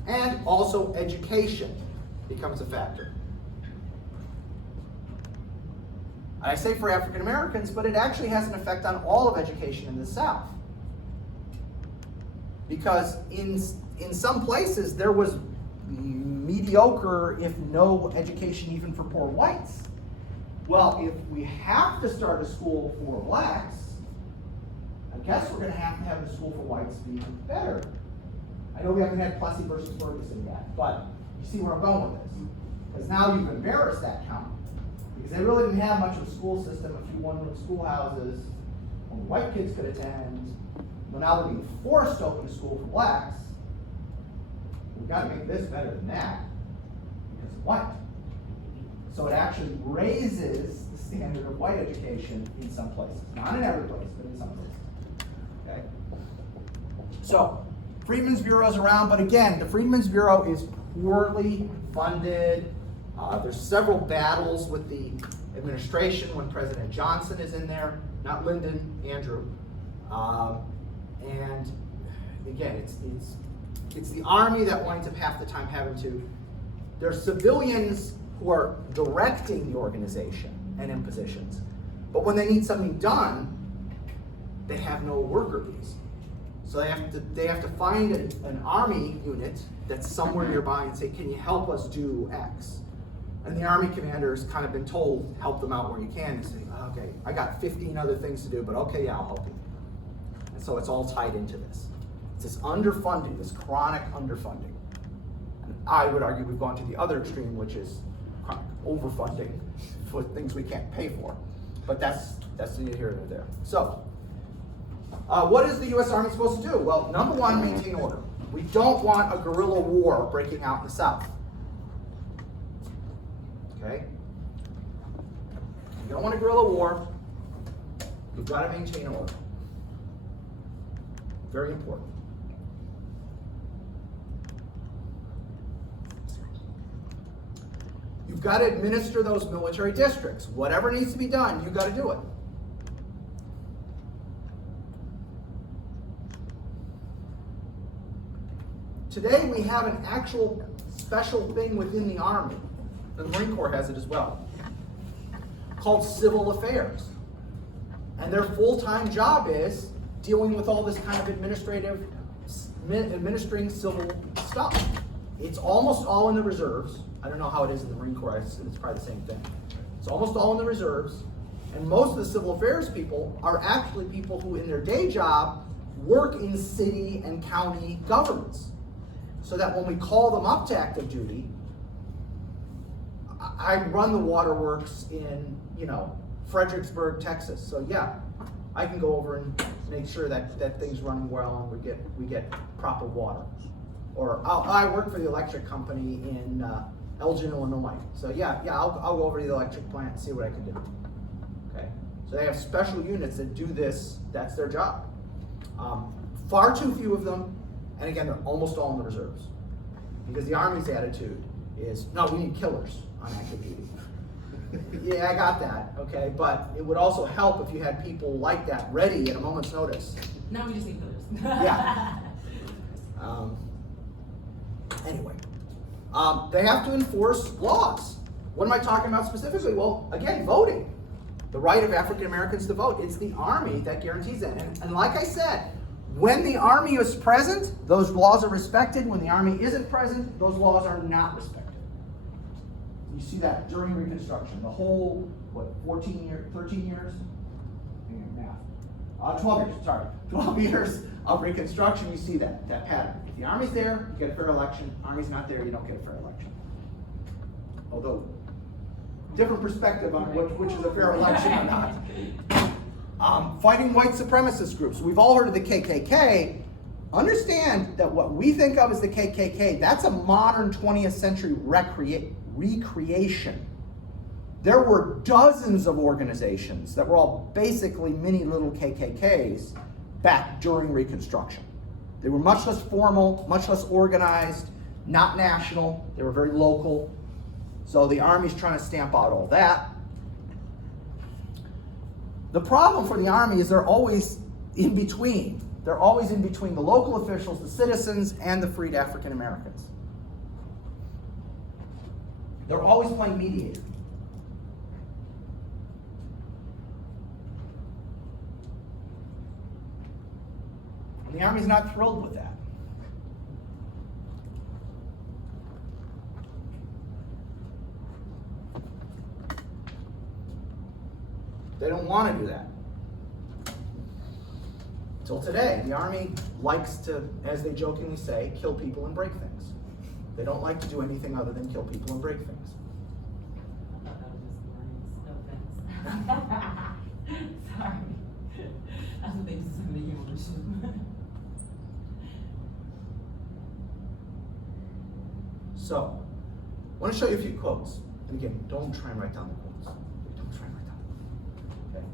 And also education becomes a factor. And I say for African Americans, but it actually has an effect on all of education in the South. Because in some places there was mediocre, if no education even for poor whites. Well, if we have to start a school for blacks, I guess we're going to have a school for whites be even better. I know we haven't had Plessy versus Ferguson yet, but you see where I'm going with this. Because now you've embarrassed that county. Because they really didn't have much of a school system, a few one-room schoolhouses, only white kids could attend. Well, now they're being forced to open a school for blacks. We've got to make this better than that, because of white. So it actually raises the standard of white education in some places. Not in every place, but in some places. Okay? So, Freedmen's Bureau is around, but again, the Freedmen's Bureau is poorly funded. There's several battles with the administration when President Johnson is in there, not Lyndon, Andrew. And again, it's the Army that winds up half the time having to. There's civilians who are directing the organization and in positions, but when they need something done, they have no worker bees. So they have to find an Army unit that's somewhere nearby and say, can you help us do X? And the Army commander has kind of been told, help them out where you can, and say, okay, I got 15 other things to do, but okay, yeah, I'll help you. And so it's all tied into this. It's this underfunding, this chronic underfunding. And I would argue we've gone to the other extreme, which is chronic overfunding for things we can't pay for. But that's neither here nor there. So, what is the U.S. Army supposed to do? Well, number one, maintain order. We don't want a guerrilla war breaking out in the South. Okay? You don't want a guerrilla war. You've got to maintain order. Very important. You've got to administer those military districts. Whatever needs to be done, you've got to do it. Today we have an actual special thing within the Army, the Marine Corps has it as well, called civil affairs. And their full-time job is dealing with all this kind of administering civil stuff. It's almost all in the reserves. I don't know how it is in the Marine Corps, it's probably the same thing. It's almost all in the reserves. And most of the civil affairs people are actually people who in their day job work in city and county governments. So that when we call them up to active duty, I run the waterworks in, Fredericksburg, Texas. So yeah, I can go over and make sure that thing's running well and we get proper water. Or I work for the electric company in Elgin, Illinois. So yeah, I'll go over to the electric plant and see what I can do. Okay, so they have special units that do this. That's their job. Far too few of them, and again, they're almost all in the reserves. Because the Army's attitude is, no, we need killers on active duty. Yeah, I got that, okay, but it would also help if you had people like that ready at a moment's notice. No, we just need killers. Yeah. Anyway, they have to enforce laws. What am I talking about specifically? Well, again, voting. The right of African Americans to vote. It's the Army that guarantees that. And like I said, when the Army is present, those laws are respected. When the Army isn't present, those laws are not respected. You see that during Reconstruction. The whole, 13 years? 12 years, sorry. 12 years of Reconstruction, you see that pattern. If the Army's there, you get a fair election. Army's not there, you don't get a fair election. Although, different perspective on which is a fair election or not. Fighting white supremacist groups. We've all heard of the KKK. Understand that what we think of as the KKK, that's a modern 20th century recreation. There were dozens of organizations that were all basically mini little KKKs back during Reconstruction. They were much less formal, much less organized, not national. They were very local. So the Army's trying to stamp out all that. The problem for the Army is they're always in between. They're always in between the local officials, the citizens, and the freed African Americans. They're always playing mediator. The Army's not thrilled with that. They don't want to do that. Till today, the Army likes to, as they jokingly say, kill people and break things. They don't like to do anything other than kill people and break things. I thought that was just Marines, no offense. Sorry. I don't think this is somebody you want to shoot. So, I want to show you a few quotes. And again, don't try and write down the quotes. Don't try and write down the quotes. Okay?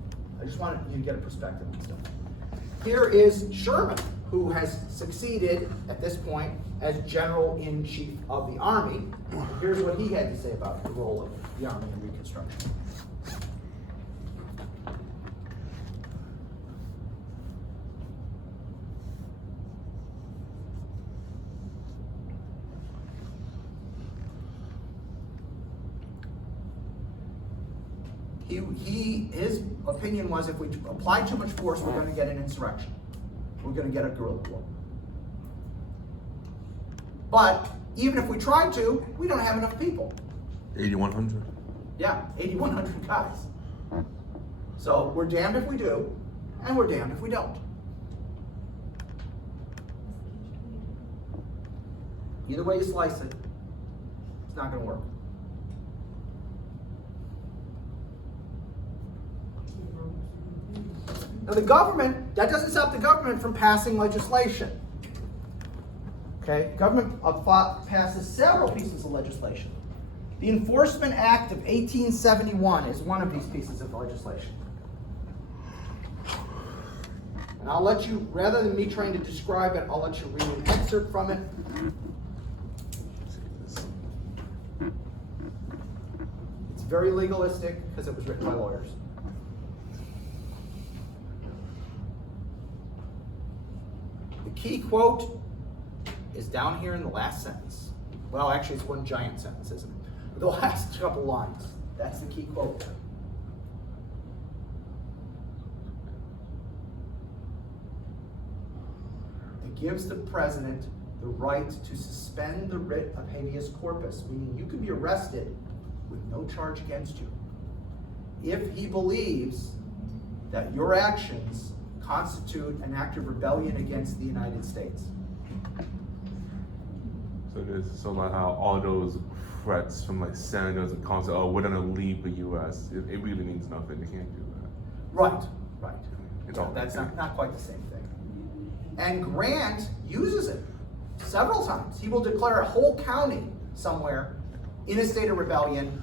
I just wanted you to get a perspective on stuff. Here is Sherman, who has succeeded at this point as General-in-Chief of the Army. Here's what he had to say about the role of the Army in Reconstruction. His opinion was if we apply too much force, we're going to get an insurrection. We're going to get a guerrilla war. But even if we try to, we don't have enough people. 8,100. Yeah, 8,100 guys. So we're damned if we do, and we're damned if we don't. Either way you slice it, it's not going to work. Now the government, that doesn't stop the government from passing legislation. Okay, government passes several pieces of legislation. The Enforcement Act of 1871 is one of these pieces of legislation. And I'll let you, rather than me trying to describe it, I'll let you read an excerpt from it. It's very legalistic because it was written by lawyers. The key quote is down here in the last sentence. Well, actually, it's one giant sentence, isn't it? The last couple lines. That's the key quote there. It gives the president the right to suspend the writ of habeas corpus, meaning you can be arrested with no charge against you if he believes that your actions constitute an act of rebellion against the United States. So like how all those threats from like senators and congressmen, oh, we're gonna leave the U.S. It really means nothing. They can't do that. Right. It's all That's not quite the same thing. And Grant uses it several times. He will declare a whole county somewhere in a state of rebellion,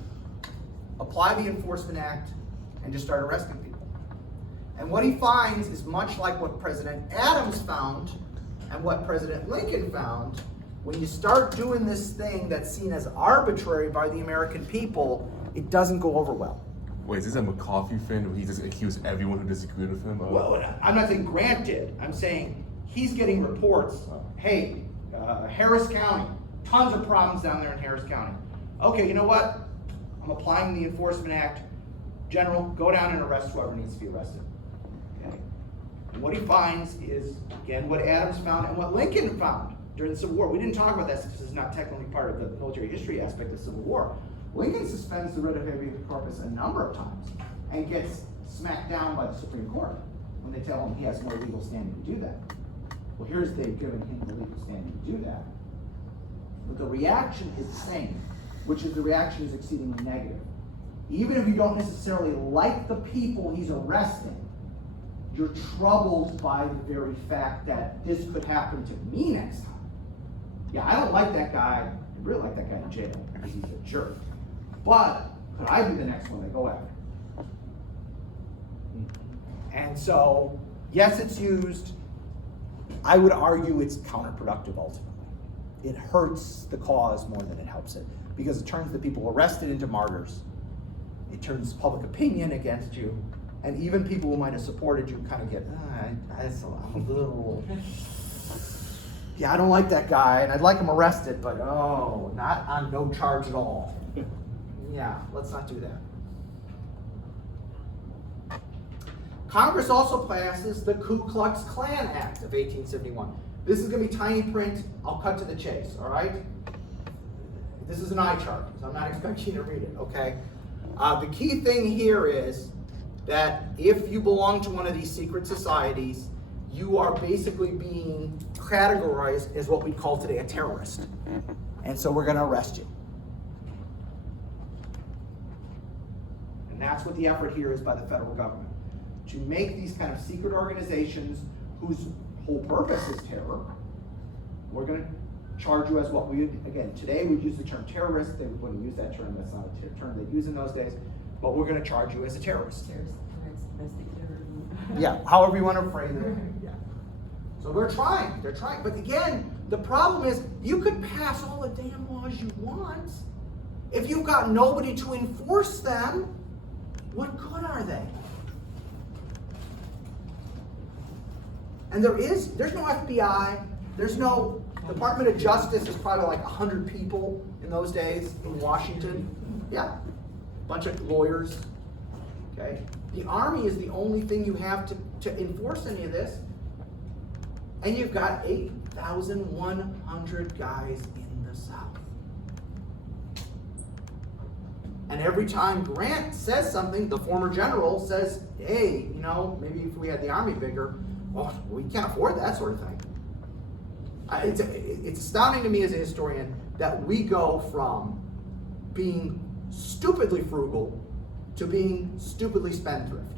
apply the Enforcement Act, and just start arresting people. And what he finds is much like what President Adams found and what President Lincoln found. When you start doing this thing that's seen as arbitrary by the American people, it doesn't go over well. Wait, is this a McCarthy thing where he just accused everyone who disagreed with him? Well, I'm not saying Grant did. I'm saying he's getting reports. Hey, Harris County, tons of problems down there in Harris County. Okay, you know what? I'm applying the Enforcement Act. General, go down and arrest whoever needs to be arrested. Okay. And what he finds is, again, what Adams found and what Lincoln found during the Civil War. We didn't talk about that since this is not technically part of the military history aspect of the Civil War. Lincoln suspends the writ of habeas corpus a number of times and gets smacked down by the Supreme Court when they tell him he has no legal standing to do that. Well, here's they've given him the legal standing to do that. But the reaction is the same, which is the reaction is exceedingly negative. Even if you don't necessarily like the people he's arresting, you're troubled by the very fact that this could happen to me next time. Yeah, I don't like that guy. I really like that guy in jail because he's a jerk. But could I be the next one they go after? And so, yes, it's used. I would argue it's counterproductive ultimately. It hurts the cause more than it helps it because it turns the people arrested into martyrs. It turns public opinion against you. And even people who might have supported you kind of get, that's a little, yeah, I don't like that guy, and I'd like him arrested, but oh, not on no charge at all. Yeah, let's not do that. Congress also passes the Ku Klux Klan Act of 1871. This is going to be tiny print. I'll cut to the chase, all right? This is an eye chart, so I'm not expecting you to read it, okay? The key thing here is that if you belong to one of these secret societies, you are basically being categorized as what we call today a terrorist. And so we're going to arrest you. And that's what the effort here is by the federal government, to make these kind of secret organizations whose whole purpose is terror. We're going to charge you as what we, again, today we use the term terrorist. They wouldn't use that term. That's not a term they use in those days. But we're going to charge you as a terrorist. Terrorist, domestic terrorism. Yeah, however you want to frame it. Yeah. So they're trying. But again, the problem is you could pass all the damn laws you want. If you've got nobody to enforce them, what good are they? And there's no FBI, there's no Department of Justice. Is probably like 100 people in those days in Washington. Yeah, bunch of lawyers. Okay, the Army is the only thing you have to enforce any of this, and you've got 8,100 guys in the South. And every time Grant says something, the former general says, "Hey, maybe if we had the Army bigger." Oh, we can't afford that sort of thing. It's astounding to me as a historian that we go from being stupidly frugal to being stupidly spendthrift.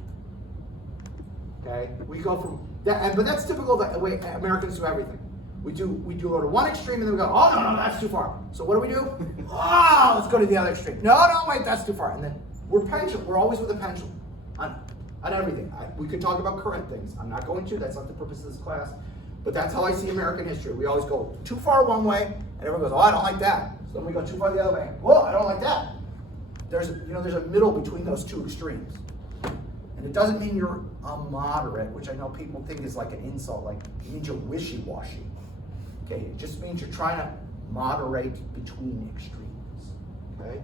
Okay, we go from that, but that's typical the way Americans do everything. We go to one extreme and then we go, oh no, that's too far. So what do? Oh, let's go to the other extreme. No, wait, that's too far. And then we're always with a pendulum on everything. We could talk about current things. I'm not going to. That's not the purpose of this class. But that's how I see American history. We always go too far one way, and everyone goes, oh, I don't like that. So then we go too far the other way. Whoa, I don't like that. There's a middle between those two extremes. And it doesn't mean you're a moderate, which I know people think is like an insult. Like, it means you're wishy-washy. Okay, it just means you're trying to moderate between extremes. Okay?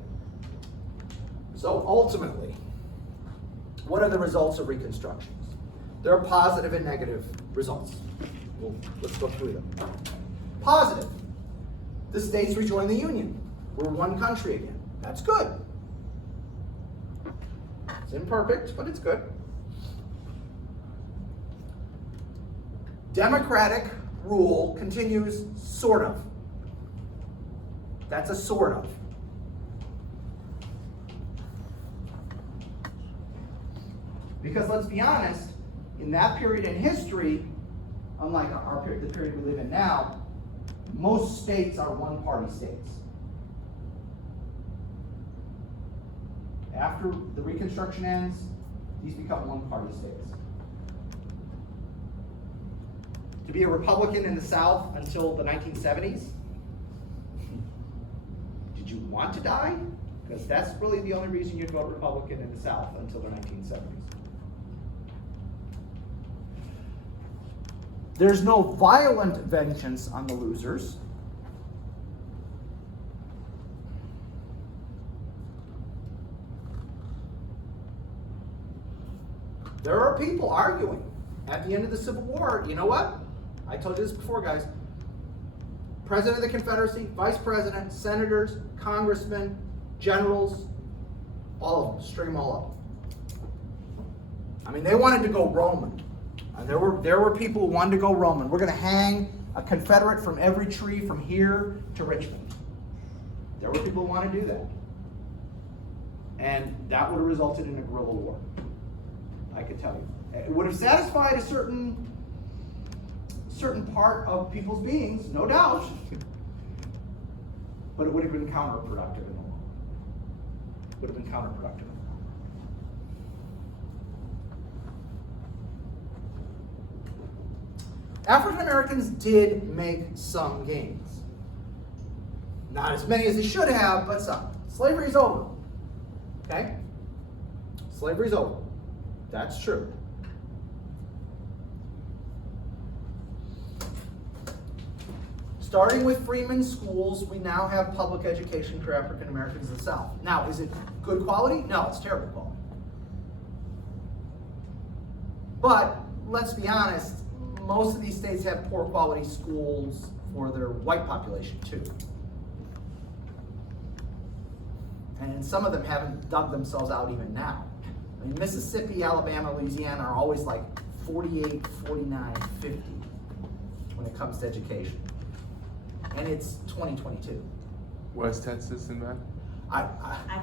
So ultimately, what are the results of reconstructions? There are positive and negative results. Well, let's go through them. Positive. The states rejoin the Union. We're one country again. That's good. It's imperfect, but it's good. Democratic rule continues, sort of. That's a sort of. Because let's be honest, in that period in history, unlike the period we live in now, most states are one-party states. After the Reconstruction ends, these become one-party states. To be a Republican in the South until the 1970s, did you want to die? Because that's really the only reason you'd vote Republican in the South until the 1970s. There's no violent vengeance on the losers. There are people arguing at the end of the Civil War, you know what? I told you this before, guys. President of the Confederacy, Vice President, senators, congressmen, generals, all of them, stream all up. I mean, they wanted to go Roman. And there were people who wanted to go Roman. We're going to hang a Confederate from every tree from here to Richmond. There were people who wanted to do that. And that would have resulted in a guerrilla war. I could tell you. It would have satisfied a certain part of people's beings, no doubt. But it would have been counterproductive in the long run. Would have been counterproductive. African Americans did make some gains. Not as many as they should have, but some. Slavery's over. Okay? Slavery's over. That's true. Starting with Freeman schools, we now have public education for African Americans in the South. Now, is it good quality? No, it's terrible quality. But let's be honest, most of these states have poor quality schools for their white population too. And some of them haven't dug themselves out even now. I mean, Mississippi, Alabama, Louisiana are always like 48, 49, 50 when it comes to education. And it's 2022. Where's Texas in that? I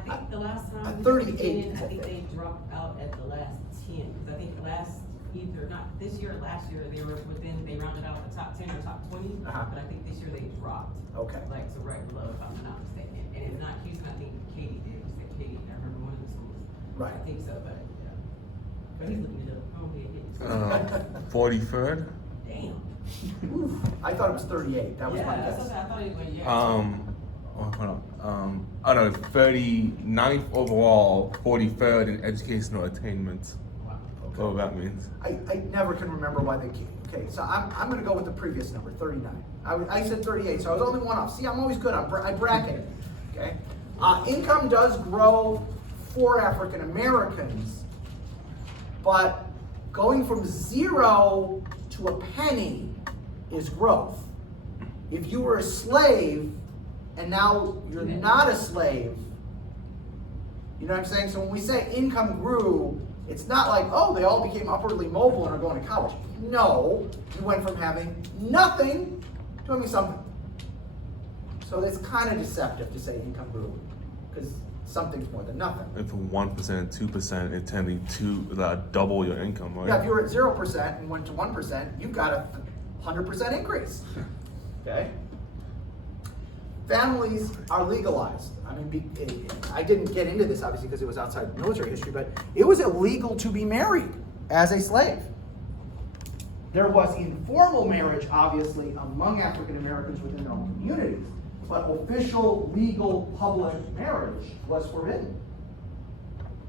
think the last time. at we 38 did 10, is I think okay. they dropped out at the last 10, because I think the last, either not this year or last year, they were within, they rounded out the top 10 or top 20, Uh-huh. but I think this year they dropped. Okay. Like to right below, if I'm not mistaken. And if not Houston, I think Katy did, was that Katy, I remember one of the schools. Right. I think so, but, yeah. But he's looking it up, oh, yeah, 43rd. damn. I thought it was 38, that was my Yeah, that's guess. okay, I thought it went, yeah. Hold on. Oh no, 39th overall, 43rd in educational attainment. Wow. Oh, that means. I never can remember why they keep, okay, so I'm gonna go with the previous number, 39. I said 38, so I was only one off. See, I'm always good, I bracket it, okay? Income does grow for African Americans, but going from 0 to a penny is growth. If you were a slave and now you're not a slave, you know what I'm saying? So when we say income grew, it's not like, oh, they all became upwardly mobile and are going to college. No, you went from having nothing to having something. So it's kind of deceptive to say income grew, because something's more than nothing. And from 1% to 2%, intending to double your income, right? Yeah, if you were at 0% and went to 1%, you've got a 100% increase. Okay? Families are legalized. I mean, I didn't get into this obviously because it was outside military history, but it was illegal to be married as a slave. There was informal marriage, obviously, among African Americans within their own communities, but official, legal, public marriage was forbidden.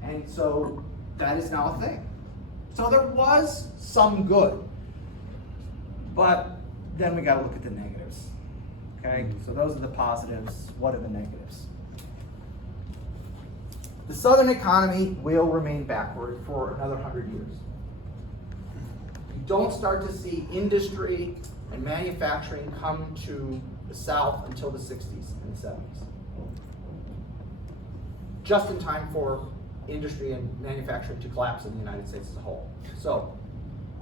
And so that is now a thing. So there was some good, but then we gotta look at the negatives. Okay, so those are the positives. What are the negatives? The Southern economy will remain backward for another 100 years. You don't start to see industry and manufacturing come to the South until the 60s and the 70s. Just in time for industry and manufacturing to collapse in the United States as a whole. So,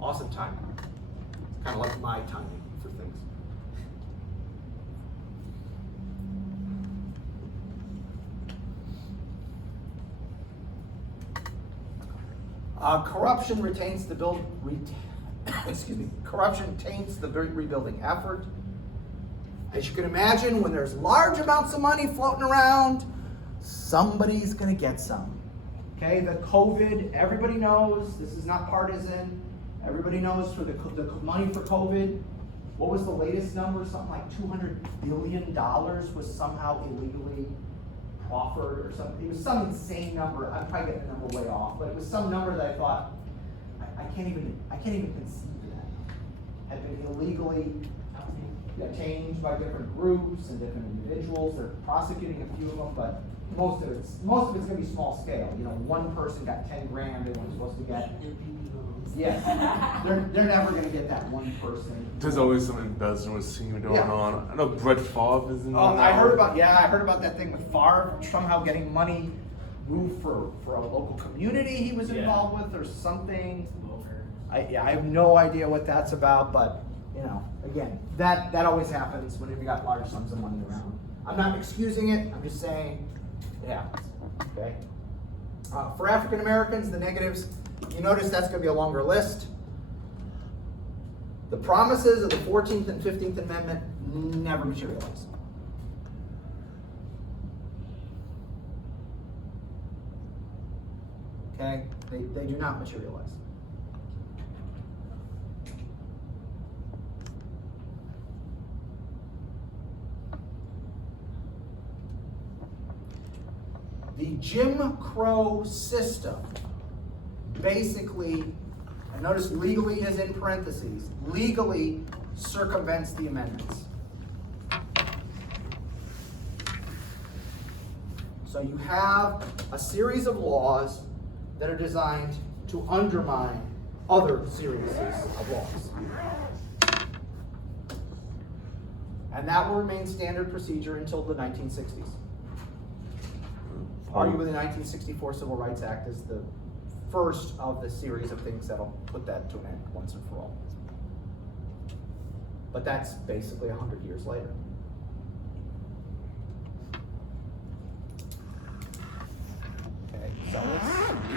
awesome timing. It's kind of like my timing for things. Corruption retains the corruption taints the rebuilding effort. As you can imagine, when there's large amounts of money floating around, somebody's gonna get some. Okay, the COVID, everybody knows, this is not partisan. Everybody knows for the money for COVID, what was the latest number? Something like $200 billion was somehow illegally proffered or something. It was some insane number. I'm probably getting the number way off, but it was some number that I thought, I can't even conceive of that. Had been illegally changed by different groups and different individuals. They're prosecuting a few of them, but most of it's gonna be small scale. You know, one person got 10 grand they weren't supposed to get. Yes, they're never gonna get that one person. There's always some embezzlement scheme going Yeah. on. I know Brett Favre is in Oh, there I now. heard about that thing with Favre somehow getting money moved for a local community he was Yeah. involved with or something. I have no idea what that's about, but you know, again, that always happens whenever you got large sums of money around. I'm not excusing it, I'm just saying it happens, okay? For African Americans, the negatives, you notice that's gonna be a longer list. The promises of the 14th and 15th Amendment never materialize. Okay, they do not materialize. The Jim Crow system basically, and notice legally is in parentheses, legally circumvents the amendments. So you have a series of laws that are designed to undermine other series of laws. And that will remain standard procedure until the 1960s. Arguably, the 1964 Civil Rights Act is the first of the series of things that'll put that to an end once and for all. But that's basically 100 years later. Okay, so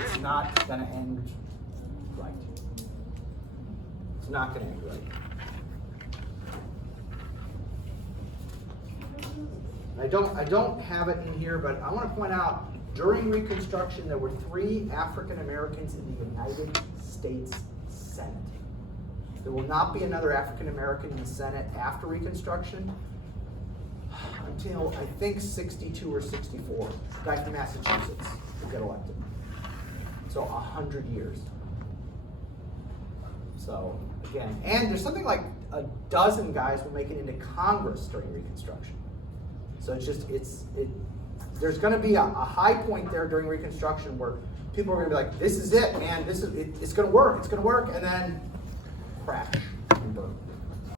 it's not gonna end right. It's not gonna end right. I don't have it in here, but I want to point out, during Reconstruction, there were 3 African Americans in the United States Senate. There will not be another African American in the Senate after Reconstruction until, I think, 62 or 64. A guy from Massachusetts will get elected. So 100 years. So, again, and there's something like a dozen guys will make it into Congress during Reconstruction. So there's going to be a high point there during Reconstruction where people are going to be like, this is it, man, it's going to work, and then